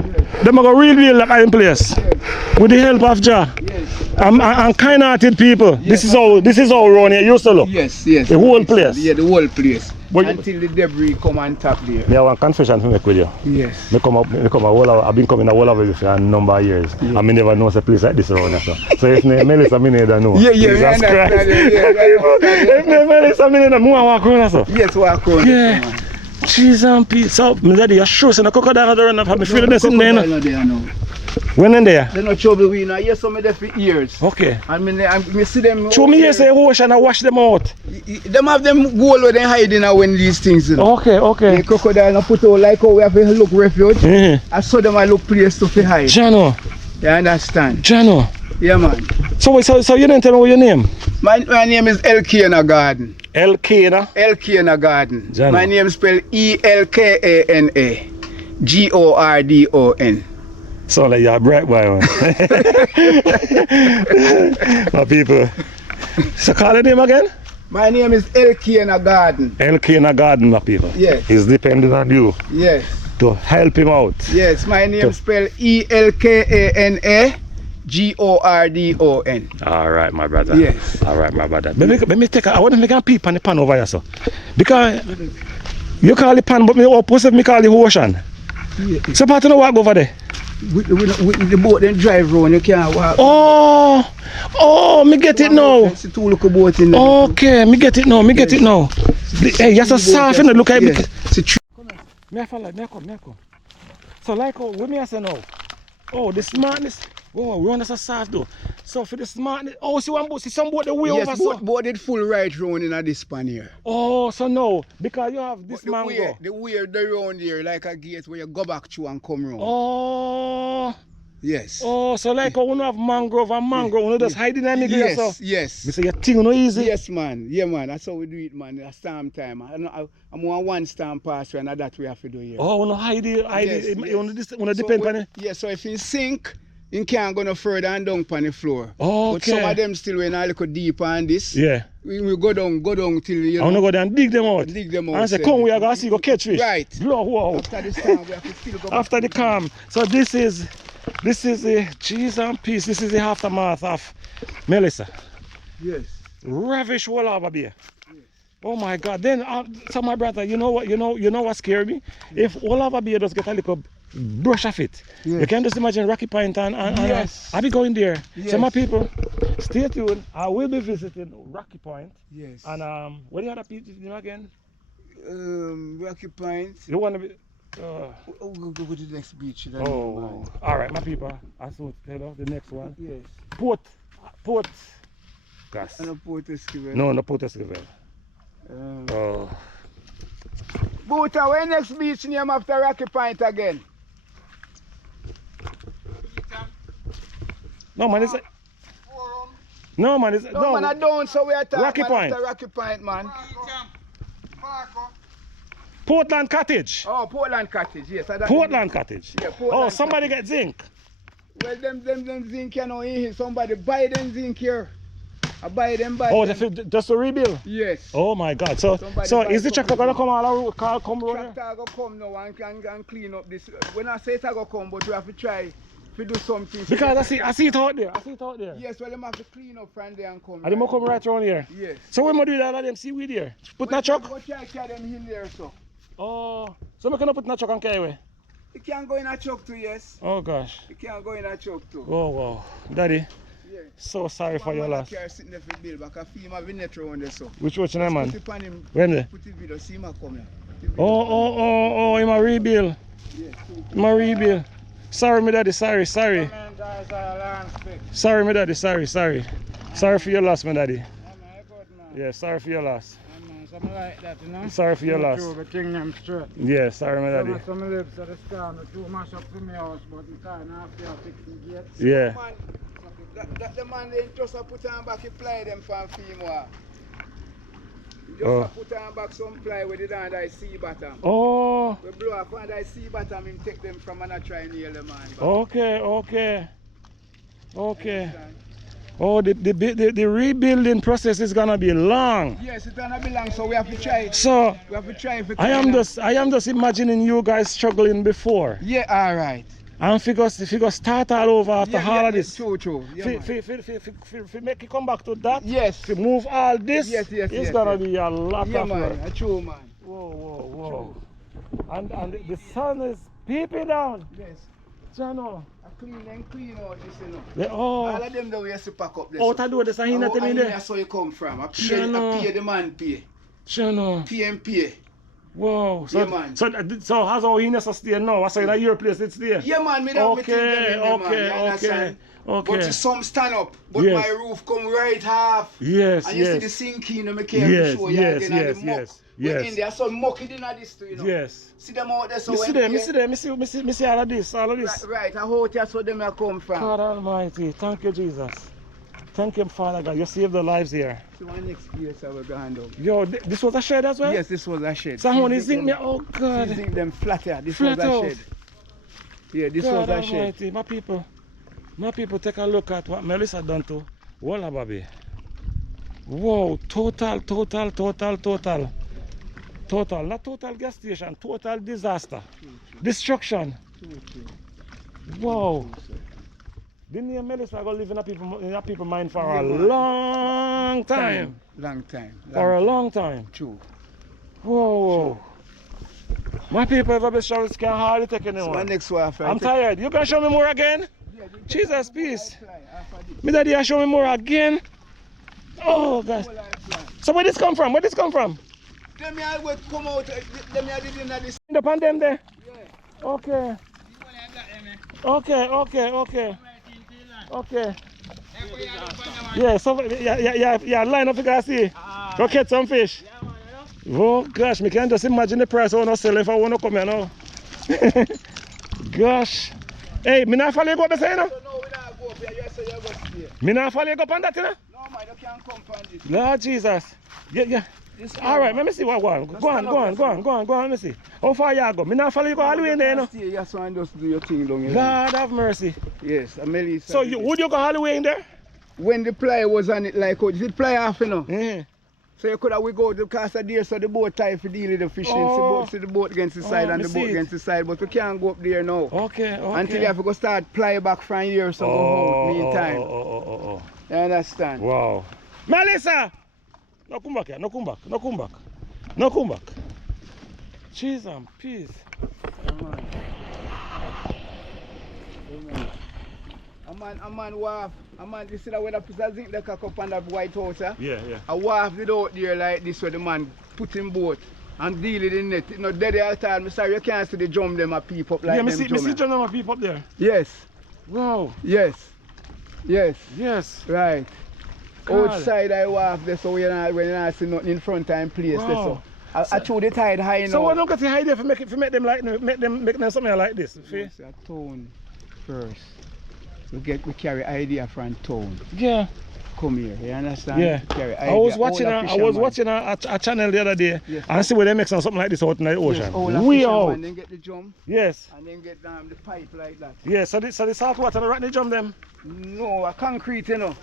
Them are going to real like in place. Yes. With the help of Jah. Yes. And kind-hearted people. Yes. This is all around here used to look. Yes. The whole place. Yeah, the whole place. But until the debris come on top there. me have one confession to make with you. Yes. Me come a whole of, I've been coming a whole of it for a number of years. And I never know a place like this around here. So if name Melissa, I never know. Yeah, Jesus Christ. If name Melissa, I never know. Walk around so. Yes, walk around. Yeah. Cheese and peas. So, me daddy, you're sure so no crocodile there enough. I'm feeling this in there. When in there? They're not trouble with you. I hear some of them for years. Okay. I mean, I see them. Show me here say ocean and wash them out. Them have them gold where they hiding when these things, you know. Okay, okay. The crocodile not put out like how we have to look refuge. I saw them I look place to hide. Jano. You understand? Jano. Yeah, man. So you didn't tell me what your name? My name is Elkana Garden. Elkana? Elkana Garden. Jano. My name is spelled Elkana Gordon. Sound like you're a bright boy, man. My people. So call the name again? My name is Elkana Garden. Elkana Garden, my people. Yes. He's depending on you. Yes. To help him out. Yes, my name is spelled Elkana Gordon. Alright, my brother. Yes. Alright, my brother. Let me take I want to make a peep on the pan over here, so. Because you call the pan, but me opposite me call the ocean. Yeah. So part of the walk over there. With the boat then drive round, you can't walk. Oh, me get it now. It's a two local boat in there. Okay, me get it now, Hey, you're so soft, you know, look at me. Me follow, me come. So like what me I say now? Oh, the smartness. Oh, we want us a soft though. So for the smartness, see one boat, see some boat the way over so. Yes, boat did full right round in this span here. Oh, so no, because you have this mango. The way they round here like a gate where you go back through and come round. Oh. Yes. Oh, so like when you have mangrove and mangrove, you just hiding in the middle. Yes, yes. You say your thing no easy. Yes, man. Yeah, man. That's how we do it, man. It's storm time. I'm on one storm pass and that we have to do here. Oh, no hide it. Yes. You depend on it. Yeah, so if you sink, you can't go no further and down on the floor. Oh, okay. But some of them still when I look deeper on this. Yeah. We go down till you know. I'm gonna go there and dig them out. Dig them out. And say, come, we are going to see go catch fish. Right. Blow out. After the storm, we have to still go. After the calm. So this is the cheese and peace. This is the aftermath of Melissa. Yes. Ravish Old Harbour Bay. Yes. Oh my God. Then, so my brother, you know what scared me? If Old Harbour Bay just get a little brush of it, you can just imagine Rocky Point and yes. I'll be going there. Yes. So my people, stay tuned. I will be visiting Rocky Point. Yes. And what do you have to do again? Rocky Point. You want to be? We'll go to the next beach. Oh, all right, my people. I saw the next one. Yes. Port. Gas. And a Port Esquivel. No, no Port Esquivel. Buta, where next beach name after Rocky Point again? No man, it's no man, it's no man. I don't. So we are talking Rocky Point. after Rocky Point, man. Portland Cottage. Oh, Portland Cottage, yes. Portland Cottage. Yeah, Portland somebody Cottage. get zinc. Well, them zinc, you know, in here. Somebody buy them zinc here. I buy them. Just to rebuild? Yes. Oh my God. So is the tractor gonna come all come round here? Tractor gonna come now and clean up this. When I say it's gonna come, but we have to try to do something. Because I see it out there. Yes, well, them have to clean up from there and come. And they come right around here? Yes. So when we do that, them seaweed here? Put in a truck? But I carry them in there, so. Oh, so we cannot put in a truck and carry away? You can go in a truck too, yes. Oh gosh. You can go in a truck too. Oh wow. Daddy. Yeah. So sorry for your loss. Sitting there for bill, but I feel my vinegar on there, so. Which name, man? Put it on him. When there? Put the video, see him come here. Oh, in my rebuild. Yes. My rebuild. Sorry, my daddy, sorry. Sorry, my daddy, sorry. Sorry for your loss, my daddy. Yeah, sorry for your loss. Something like that, you know? Sorry for your loss. Yeah, sorry, my daddy. Some lips at the scan, two mash up to my house, but I'm trying to fix the gates. Yeah. The man they just put on back, he ply them from FEMA. Just put on back some ply with it on that sea bottom. Oh. We blow up on that sea bottom and take them from and I try and nail them man. Okay. Oh, the rebuilding process is gonna be long. Yes, it's gonna be long, so we have to try it. So we have to try it. I am just imagining you guys struggling before. Yeah, all right. And if you start all over after all of this. True. Yeah, if make you come back to that. Yes. If you move all this. Yes. It's gonna be a lot of work. True, man. whoa. And the sun is peeping down. Yes. Jano. I clean out this, you know. Oh. All of them that we have to pack up this. Out of door, this and he not telling me there. That's where you come from. I Jano. pay the man pay. Jano. Pay and pay. Wow. So, Yeah, man. So how's how he necessarily stay now? I say in your place it's there. Yeah, man. Me don't Okay. But some stand up, but Yes. my roof come right half. Yes, And you see the sinking, I can't show you again. And the muck. We're in there, so muck it in this too, you know. Yes. See them out there, so Me see all of this. Right, I hope that's where them come from. God Almighty, thank you, Jesus. Thank you, Father God. You saved the lives here. So one next place I will go hand up. Yo, this was a shed as well? Yes, this was a shed. Someone is zinc me. Oh God. Zinc them flat here. This Flat was a out. shed. Yeah, this God was a shed. Almighty, my people, take a look at what Melissa done to Old Harbour Bay. Whoa, total. Not total gas station, total disaster. Destruction. Wow. Didn't you Melissa go live in a people mind for a long time? For a long time. True. Whoa. My people ever been sure can hardly take anymore. So next one, I'm tired. You can show me more again? Jesus, peace. Me daddy, you show me more again? Oh, gosh. So where this come from? Them here will come out. Them here did in this. Up on them there? Yeah. Okay. Yeah, so yeah, line up you guys see. Go catch some fish. Oh gosh, me can't just imagine the price I want to sell if I want to come here now. Gosh. Hey, me not follow you go up the side, you know? No, we not go up here. You say you go stay. Me not follow you go up on that, you know? No, man, you can't come from this. Lord Jesus. Yeah. Alright, let me see what go on, let me see. How far you go? Me not follow you go all the way in there, you know? Yes, so just do your thing down here. God have mercy. Yes, Melissa. So would you go all the way in there? When the ply was on it, like, is it ply off, you know? Mm-hmm. So you could have we go to the castle there, so the boat tied for deal with the fishing. Oh. So the boat against the side and the boat against the side, but we can't go up there now. Okay. Until you have to go start ply back from here, so go home meantime. Oh. You understand? Wow. Melissa! No come back here, no come back. Cheese and peace. A man waft. You see that when the piece of zinc that cock up on that White House, Yeah. I waft it out there like this where the man put in boat and deal with the net. You know, dead all the time. I'm sorry, you can't see the drum them a peep up like them me see drum them a peep up there. Yes. Wow. Yes. Right. God. Outside I waft there, so when you not see nothing in front of place. Wow. So I threw the tide high now. So why don't you hide there for make them like make them something like this? It's a tone first. We carry idea from town. Yeah. Come here, you understand? Yeah. Carry idea. I was watching a channel the other day and see where they make something like this out in the ocean. We out. And then get the drum. Yes. And then get the pipe like that. Yeah, so the salt water right in the drum them. No, a concrete, you know.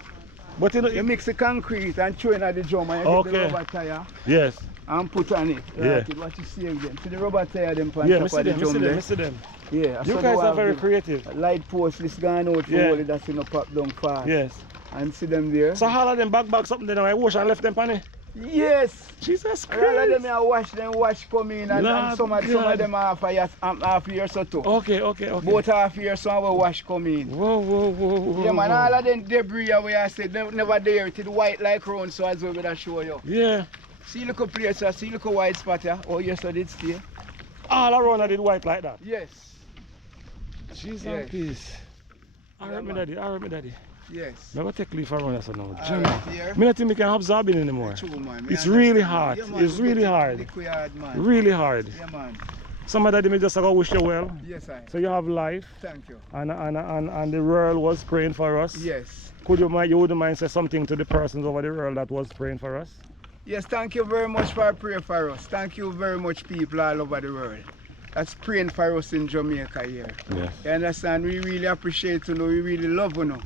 But you mix the concrete and throw in at the drum and you get the rubber tire. Yes. And put on it. Right, what you see again. See the rubber tire them on top of the drum there? I see them. Yeah. You guys are very creative. Light post this gone out for all that's in a pop down fast. Yes. And see them there. So all of them back something there and wash and left them pan it? Yes. Jesus Christ. All of them are wash come in and some of them are half a year so too. Okay. Both half year so our wash come in. Whoa. Yeah man, all of them debris where I said never there. It is white like round so as well with that show you. Yeah. See look up place, see look a white spot here. Oh yes I did stay. All around I did white like that? Yes. Jesus peace. I heard me daddy. Yes. I'm going to take leave around us now. I don't think we can absorb it anymore. True, man. It's really hard. It's really hard. Really hard. Yeah, man. Somebody may just go wish you well. Yes, I. So you have life. Thank you. And the world was praying for us. Yes. You wouldn't mind say something to the persons over the world that was praying for us? Yes, thank you very much for praying for us. Thank you very much people all over the world. That's praying for us in Jamaica here. Yes. You understand? We really appreciate you know, we really love you know.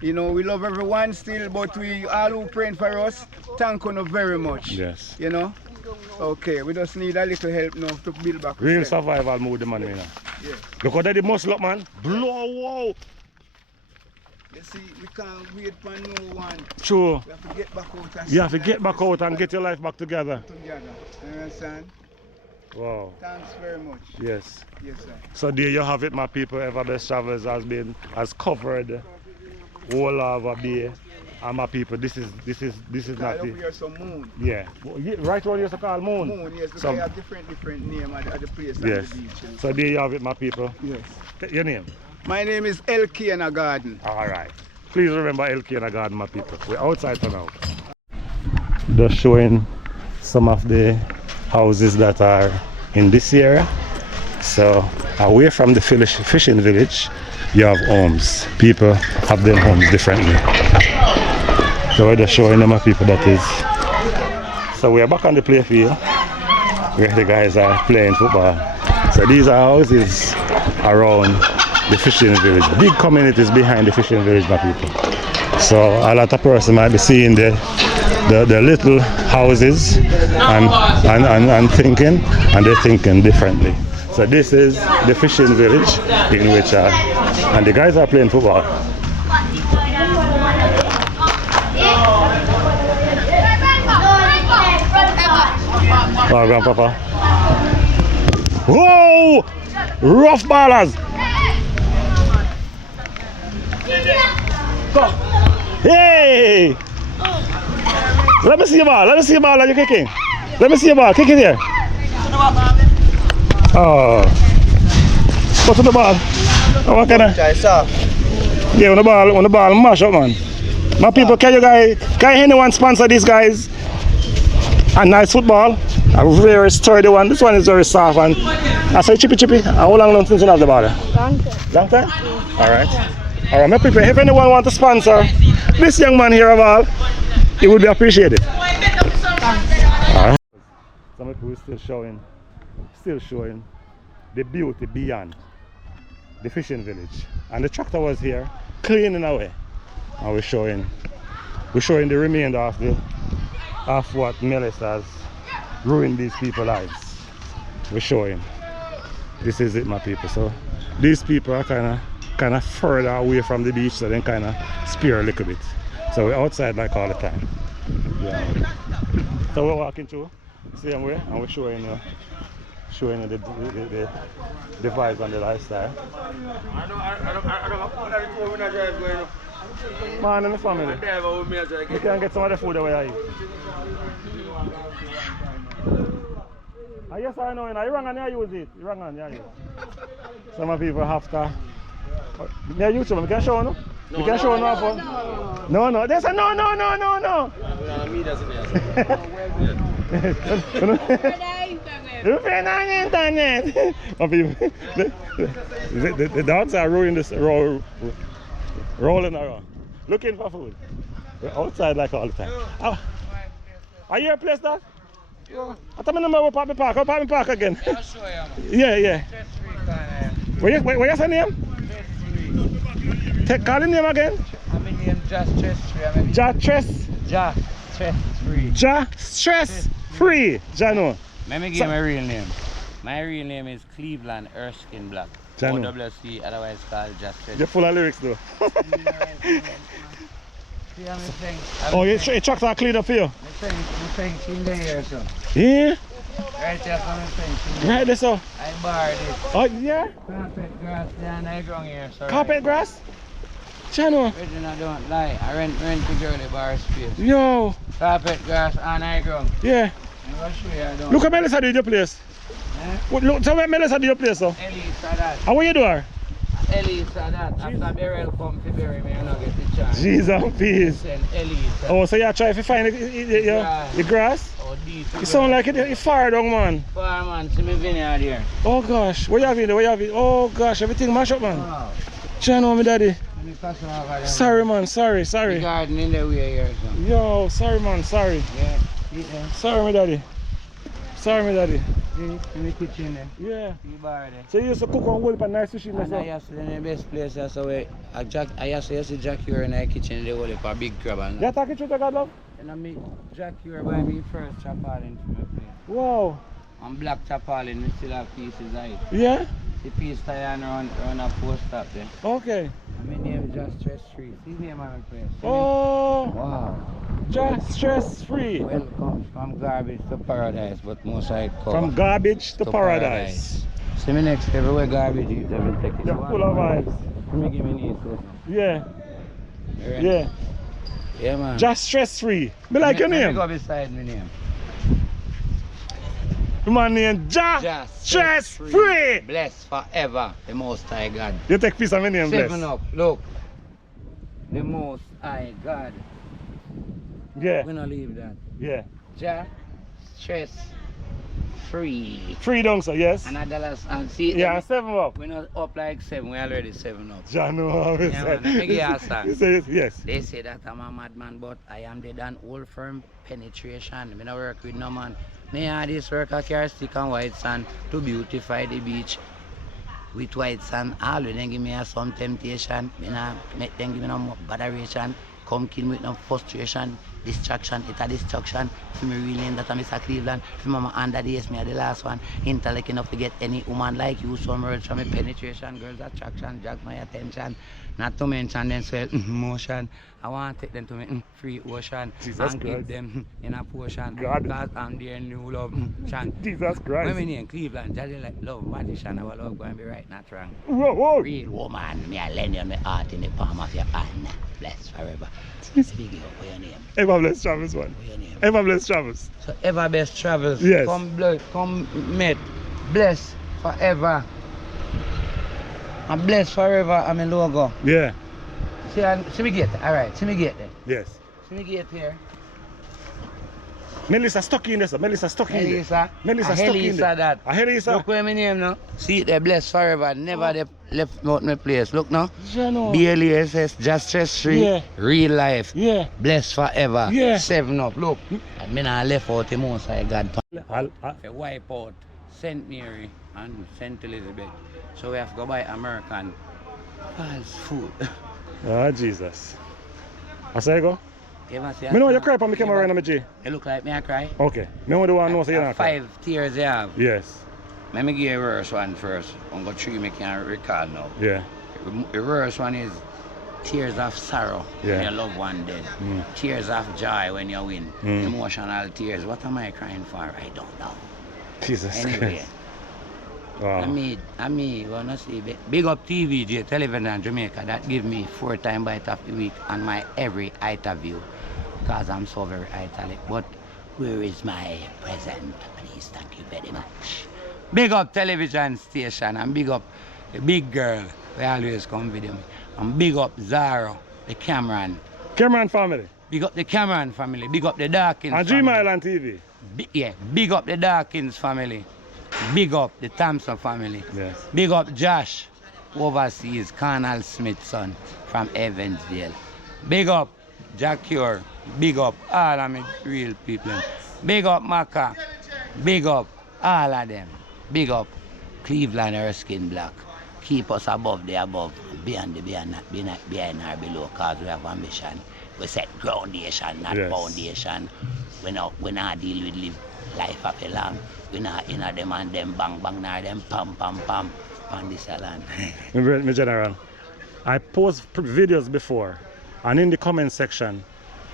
You know, we love everyone still, but we all who praying for us, thank you very much. Yes. You know? Okay, we just need a little help now to build back. Real survival mode, the man, you know. Yes. Look at the muscle up, man. Blow out. You see, we can't wait for no one. True. We have to get back out and you have to get back out and get your life back together. You understand? Wow. Thanks very much. Yes. Yes, sir. So there you have it, my people. Ever Best Travels has covered Old Harbour Bay. And my people, this is not the. Here some moon. Yeah. Right what you used to call moon. Moon, yes, because So, they have different name at the place yes. on the beach. So there you have it, my people. Yes. Your name? My name is LK in a garden. Alright. Please remember LK in a garden, my people. We're outside for now. Just showing some of the houses that are in this area. So away from the fishing village, you have homes. People have their homes differently. So we're just showing them, my people, that is. So we are back on the play field where the guys are playing football. So these are houses around the fishing village. Big communities behind the fishing village, my people. So a lot of persons might be seeing the little houses and thinking, and they're thinking differently. So this is the fishing village in which and the guys are playing football. Oh, Grandpapa. Whoa! Rough ballers! Hey! Let me see your ball. Let me see your ball that you're kicking. Let me see your ball. Kick it here. Oh. What's on the ball? Oh, what kind of? Yeah, on the ball mash up, man. My people, can anyone sponsor these guys? A nice football. A very sturdy one. This one is very soft and I say chippy. How long since you have the ball? Long time. Long time? Alright. Alright, my people, if anyone wants to sponsor this young man here of all, it would be appreciated. Alright. Some people still showing the beauty beyond the fishing village. And the tractor was here cleaning away. And we're showing the remainder of what Melis has ruined these people's lives. We're showing. This is it, my people. So these people are kind of further away from the beach, so they kind of spare a little bit. So we're outside like all the time. Yeah. So we're walking through the same way, and we're showing you the vibes and the lifestyle. Man in the family. You can get some of the food away I eat. Yes, I know, you wrong and you use it. You wrong and you use it. Some people have to. Yeah, YouTube, we can show you. We can show you our phone. No. They say no. Me doesn't You pay on the internet. The dogs are rolling around, looking for food. We're outside like all the time. Are you a place that? Yeah. I thought my number was Papi Park. I'll Papi Park again. Yeah, I'll show you. Yeah. What's your name? Call your name again. I'm in name Just Stress Free. Stress Free. Jano. Let me give my real name. My real name is Cleveland Erskine Black. OWC, otherwise called Just Stress. You're full of lyrics though. Oh, your tractor clean up for you? I'm saying clean the hair, so. Yeah? Right there, so I'm saying. Right there, so. I borrowed it. Oh, yeah? Carpet grass down I grown here, sorry. Carpet grass? Chano. I don't lie. I rent the girl the bar space. Yo. Carpet grass and I grown. Yeah. Look at Melissa did your place. Look, tell me Melissa did your place, so. Ellie said that. How will you do her? Ellie said that. After burial come to bury me, I don't get the chance. Jesus, peace. Oh, so you try to find the grass? Oh, deep. You sound like it's far down, man. Far, man. See me vineyard here. Oh, gosh. Where you have it? Oh, gosh. Everything mash up, man. Wow. Chano, my daddy. Sorry, man. Sorry. The garden in the way here, so. Yo, sorry, man. Sorry. Yeah. Sorry, my daddy. In the kitchen there. Yeah. You bar there. So you used to cook and hold up a nice fishing and I used to in the best place, that's the way I used to jack here in the kitchen, they hold up a big crab and you talking to the God love? And I meet jack here by me first tarpaulin to my place. Wow. And black tarpaulin, we still have pieces of it. Yeah? The piece tie on around a post up there. Okay. And my name is Just Stress Free. See me in my place. Oh. Wow. Just stress free. Welcome from garbage to paradise, but most I cover. From garbage to paradise. See me next, everywhere garbage you let me take it. You're full of vibes. Let me give me these. Yeah. Right. Yeah. Yeah, man. Just stress free. Me like your name. Go beside me name. My name Just stress free. Blessed forever, the Most High God. You take piece of my name, bless. 7 up, look. The Most High God. Yeah. We're gonna leave that. Yeah. Just stress free. Freedom, so yes. And $1 and see. Yeah, 7 up. We're not up like 7, we're already 7 up. Jah know how we Yeah, say. man, let me give you a song. You say yes. They say that I'm a madman, but I am the done old firm penetration. I don't work with no man. Me and this work a car stick and white sand to beautify the beach. With white sand, all of them give me some temptation. Me nah make them give me no botheration. Come kill me with no frustration. Distraction, it's a distraction. If me real name that I'm Mr. Cleveland. If mama under the me are the last one. Intellect enough to get any woman like you. Some words from me penetration, girls attraction, jack my attention. Not to mention them swell motion. I want to take them to me free ocean. Jesus and Christ. give them in a portion. God. Because I'm their new love chant. Jesus Christ. When me name Cleveland, just like love, magician, our love going to be right, not wrong. Whoa, whoa. Real woman, me I lend you my heart in the palm of your hand. Blessed forever. Speak up for your name. Ever blessed Travels one. For your name. Ever blessed Travels. So ever best travels. Yes. Come blood, come met. Blessed forever. I'm blessed forever. I'm a logo. Yeah. See me get there. Alright, see me get there. Yes. See me get here. Melissa stuck in there, sir. Melissa stuck in there. Melissa. Melissa A stuck in Helisa there. that. A Helisa. Look where my name now. See it there, blessed forever. Never they left out my place. Look now. Jano. BLESS, just stress free. Yeah. Real life. Yeah. Blessed forever. Yeah. 7 up. Look. And me not left out the Most High God. I'll- Wipe out St. Mary and St. Elizabeth. So we have to go buy American false food. Ah, Jesus. I say go. You must see Me know you cry for me camera right now, me G. You look like me, I cry. Okay. Me want to know say you not cry. 5 tears you have. Yes. Let me give you a worst one first. I'm going to 3 me can't recall now. Yeah. The worst one is tears of sorrow Yeah. when your loved one dead. Tears of joy when you win. Emotional tears. What am I crying for? I don't know. Jesus Anyway. Christ. Wow. I mean, wanna see big up TVJ, Television in Jamaica, that give me 4 time bite of the week on my every interview. Because I'm so very italic. But where is my present? Please, thank you very much. Big up television station and big up the big girl. They always come video me. And big up Zara, the Cameron. Cameron family. Big up the Cameron family. Big up the Dawkins And family. Dream Island TV. Yeah, big up the Dawkins family. Big up the Thompson family. Yes. Big up Josh, overseas, Colonel Smith's son from Evansdale. Big up Jack Cure. Big up all of me real people. Big up Maka. Big up all of them. Big up Cleveland Erskine Black. Keep us above the above, beyond the beyond, not behind or below, because we have ambition. We set groundation, not foundation. We not deal with life of a lamb. We not in them and them bang bang nor them pam pam pam on this land. Me general, I post videos before, and in the comment section,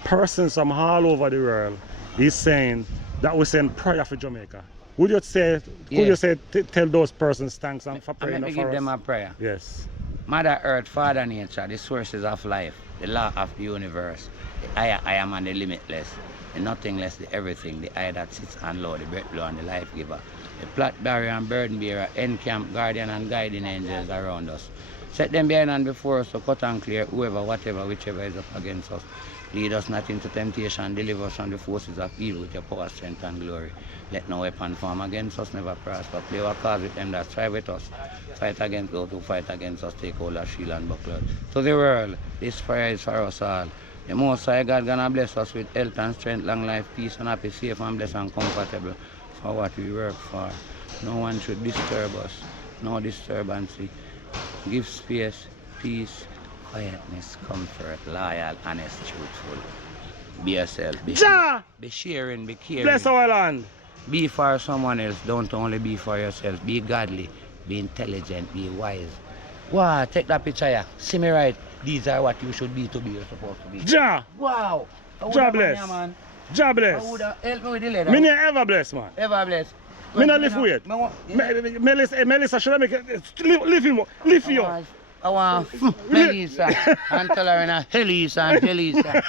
persons from all over the world is saying that we send prayer for Jamaica. Would you say? Could you say tell those persons thanks and for praying for us? Give them a prayer. Yes. Mother Earth, Father Nature, the sources of life, the law of the universe, the I am and the limitless, the nothingness, the everything, the I that sits and low, the breath blow and the life giver, the plot barrier and burden bearer, encamp, guardian and guiding angels around us. Set them behind and before us to cut and clear whoever, whatever, whichever is up against us. Lead us not into temptation, deliver us from the forces of evil with your power, strength and glory. Let no weapon form against us never prosper. Play our cause with them that strive with us. Fight against those who fight against us. Take hold of shield and buckler. To the world, this prayer is for us all. The Most High God gonna bless us with health and strength, long life, peace and happy, safe and blessed and comfortable for what we work for. No one should disturb us. No disturbance. Give space, peace, quietness, comfort, loyal, honest, truthful. Be yourself. Be sharing, be caring. Bless our land. Be for someone else, don't only be for yourself. Be godly, be intelligent, be wise. Wow, take that picture here. See me right. These are what you should be to be you're supposed to be. Ja! Wow! Job bless. Job bless. Help me with the leather. Me never ever bless, man. Ever bless. Me not lift weight. Melissa, should I make it? Lift him up. Lift you up. I want Melissa and tell her in a Helisa and Jelisa.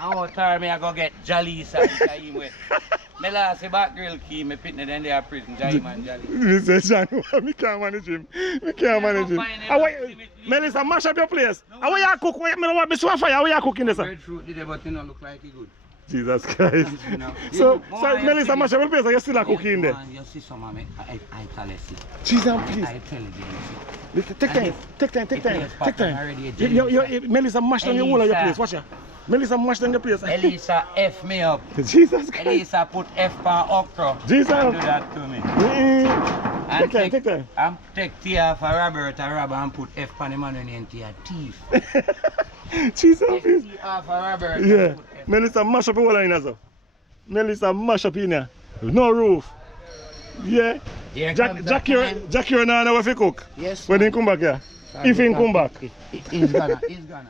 I want to tell me I go get Jalisa and Jaim with. Me last the back grill key, me pitney then they are prison, Jaim and Jalisa. Mr. John, me can't manage him. Me can't manage him. Melissa, mash up your place. How are you cook? Me don't want to be so fire. How are you cooking this? Breadfruit did it, but it don't look like it good. Jesus Christ. So Melissa, mash up your place. You still are cooking there? You see some of me, I tell you. Jesus, please. I tell you. Take time. Melissa, mash down your whole of your place. Watch ya. Melissa, mash down your place. Elisa F me up. Jesus Christ. Elisa put F for okra. Jesus. Do that to me. Take time. And take T for Robert and Robert and put F for the man and T a thief. Jesus, please. T for Robert. Yeah. Melissa, mash up your whole in there. Melissa, mash up in there. No roof. Yeah. Jackie Ronana where he cook? Yes. When he come back here? If he come back? He's gonna.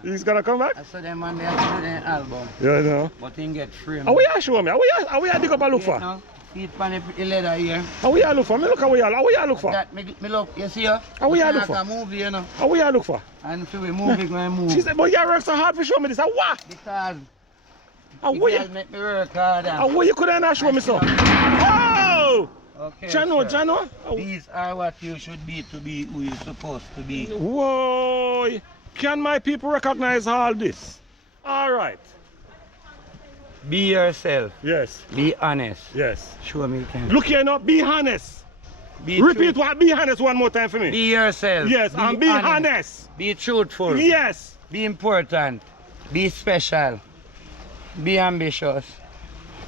He's gonna come back? I saw them on there to do the album. Yeah, I know. But he get free. How you show me? How you dig up and look for? No. Feet on the leather here. How you look for? Me look how you look for? That me look, you see her? How you look for? Like a movie, you know. How you look for? And if we move, we going to move. She said, but you work so hard for show me this. What? Because you make me work harder. How you couldn't show me so? Oh! Okay, Jano. These are what you should be to be who you're supposed to be. Whoa! Can my people recognize all this? All right. Be yourself. Yes. Be honest. Yes. Show me you can. Look here now, be honest. Repeat what be honest one more time for me. Be yourself. Yes, and be honest. Be truthful. Yes. Be important. Be special. Be ambitious.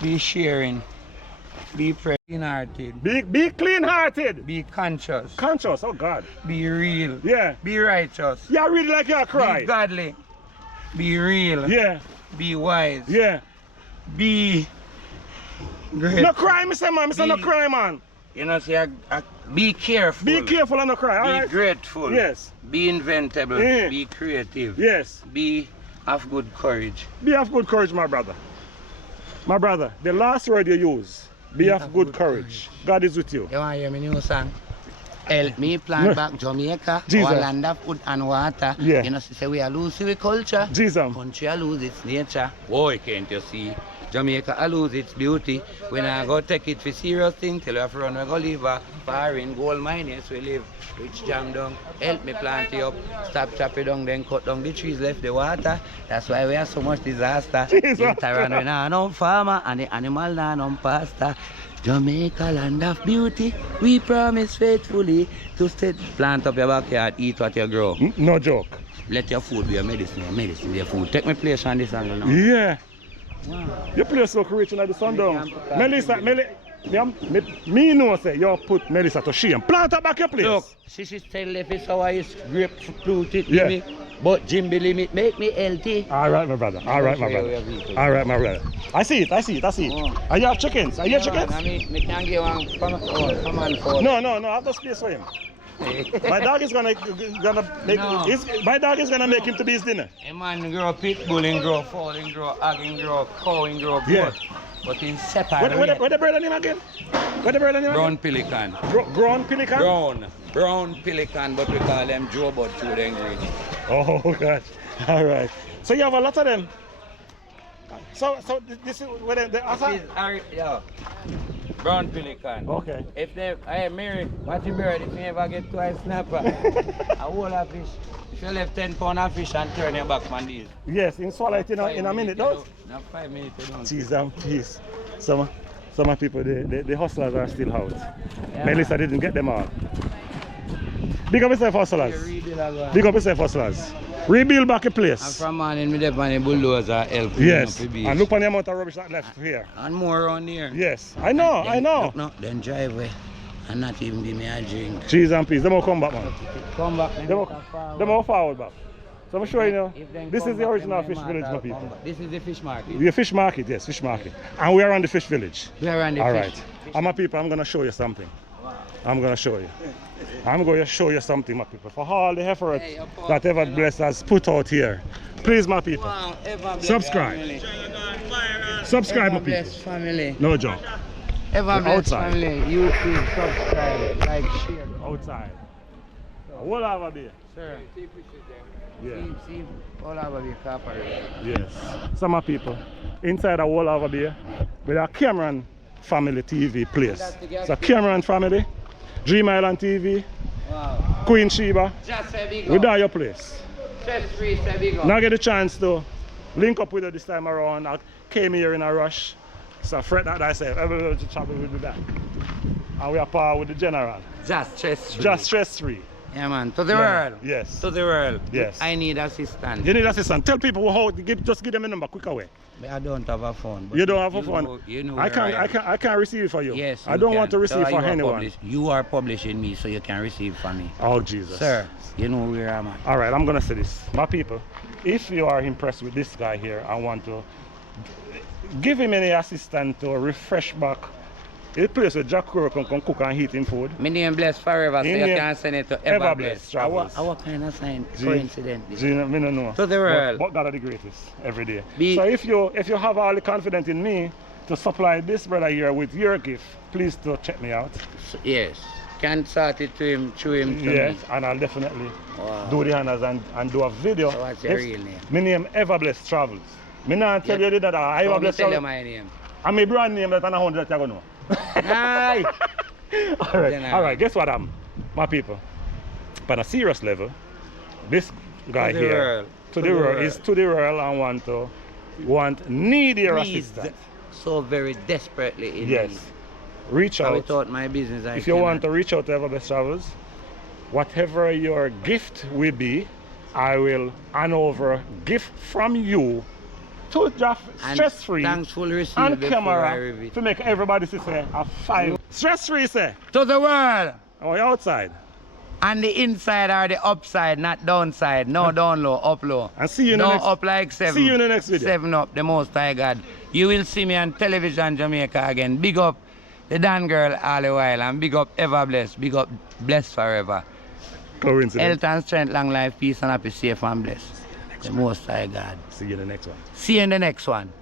Be sharing. Be clean-hearted. Be clean-hearted. Be conscious. Conscious, oh God. Be real. Yeah. Be righteous. Yeah, really like you cry. Be godly. Be real. Yeah. Be wise. Yeah. Be great. No cry, Mr. Man. Mr. No cry, man. You know, see, be careful. Be careful and no cry. All right. Be grateful. Yes. Be inventable. Yeah. Be creative. Yes. Be of good courage. Be of good courage, my brother. My brother, the last word you use. Be of good courage. God is with you. You want to hear my new song? Help me plant back Jamaica, Jesus. our land of food and water. Yeah. You know, say we are losing our culture. Jesus. Country lose its nature. Boy, can't you see? Jamaica lose its beauty. When I go take it for serious thing, till we have run, we go live a foreign gold mine, yes we live. Rich jam down, help me plant it up, stop chop it down, then cut down the trees, left the water. That's why we have so much disaster. Later on, we now no farmer and the animal now no pastor. Jamaica, land of beauty, we promise faithfully to stay. Plant up your backyard, eat what you grow. No joke. Let your food be your medicine be your food. Take my place on this angle now. Yeah. Wow. Your place look rich in the sundown. Melissa, me know say you put Melissa to shame. Plant up back your place. Look, she tell if it's how I grapefruit it yeah. Me. But Jim believe it, make me healthy. All right, my brother. All right, my brother. All right, my brother. I see it. Oh. Are you have chickens? Are you have chickens? I can't get one. Come on. No. I have the space for him. My dog is gonna make my dog is gonna make him to be his dinner. A man grow pit bull, grow fowl, grow hog, grow cow, grow goat. Yeah. But in separate. What the bird name again? Brown pelican. Brown pelican? Brown pelican, but we call them Joe but through the ingredient. Oh gosh. Alright. So you have a lot of them. So this is where yeah. Brown pelican. Okay. If I marry Matty bird, if you ever get twice snapper, a whole of fish. If you left 10 pounds of fish and turn your back man these. Yes, in swallow it in a minute, don't? Not 5 minutes. Jeez, please. Some people, the hustlers are still out. Yeah. Melissa didn't get them all. Big up yourself, hustlers. Big up yourself, hustlers. Rebuild back a place. And from morning, me there on the bulldozer help. Yes. And look on the amount of rubbish that left here. And more around here. Yes. I know. No, then drive away. And not even give me a drink. Jeez and peace. Them all come back, man. Come back. Them all forward back. So I'm showing you, this is the original fish village, my people. This is the fish market? The fish market, yes, fish market. And we are on the fish village. We are on the all fish. Right. And my people, I'm going to show you something. Wow. I'm going to show you something, my people. For all the effort that Ever Bless has put out here. Please, my people, subscribe. Subscribe, my Bless people. family. No joke. Ever bless Outside. family. YouTube, subscribe, like, share. Outside. Old Harbour Bay. Sir. Yeah. See, Old Harbour Bay Corporate. Yes. Some of people inside a Old Harbour Bay with a Cameron family TV place. It's a Cameron family, Dream Island TV, Wow. Queen Sheba. Just say big We up. down your place. Stress free, say big up. Now get a chance to link up with you this time around. I came here in a rush. So fret that I said, everybody to travel with me back. And we are part with the general. Just stress free. Just stress free. Yeah, man. To the Yeah, world. yes. To the world. Yes. I need assistance. You need assistance. Tell people how just give them a number quick away. I don't have a phone. But You don't have a you phone. know- you know I where am. can't receive for you. Yes, I you don't can. want to receive So for you are anyone. You are publishing me, so you can receive for me. Oh Jesus. Sir, you know where I'm at. Alright, I'm gonna say this. My people, if you are impressed with this guy here and want to give him any assistance to refresh back the place where Jack Crow can cook and eat him food. My name blessed forever, so Him you name can send it to Ever Ever Blessed Blessed. Travels. Our kind of sign Gee, coincidentally. Gee, me no know. To the world. But God are the greatest every day. Be- So if you have all the confidence in me to supply this brother here with your gift, please to check me out. So, yes. Can start it to him, through him to Yes, me. and I'll definitely Wow. do the honors and do a video. So what's your real name? My name Ever Blessed Travels. Me not tell Yeah. you that I So Ever me Blessed tell you Travels. my name. And my brand name that I know that you're gonna know. Aye. Alright, Then, alright, guess what my people? On a serious level, this guy the here world. to the world is to the world and need your Needs assistance. so very desperately in Yes. need. Reach So out. without my business, I If you want to cannot. reach out to Ever Best Travels, whatever your gift will be, I will hand over a gift from you to Jeff And stress free thankful receive and before I camera reveal. to make everybody see say a 5. Stress free say. To the world. Oh, you outside. And the inside are the upside, not downside. No down low, up low. And see you in no the next up like 7. See you in the next video. 7 up, the most high God. You will see me on television Jamaica again. Big up the Dan girl all the while. And big up Ever Blessed. Big up Blessed forever. Coincidence. Health and strength, long life, peace and happy, safe and blessed. The most high God. See you in the next one. See you in the next one.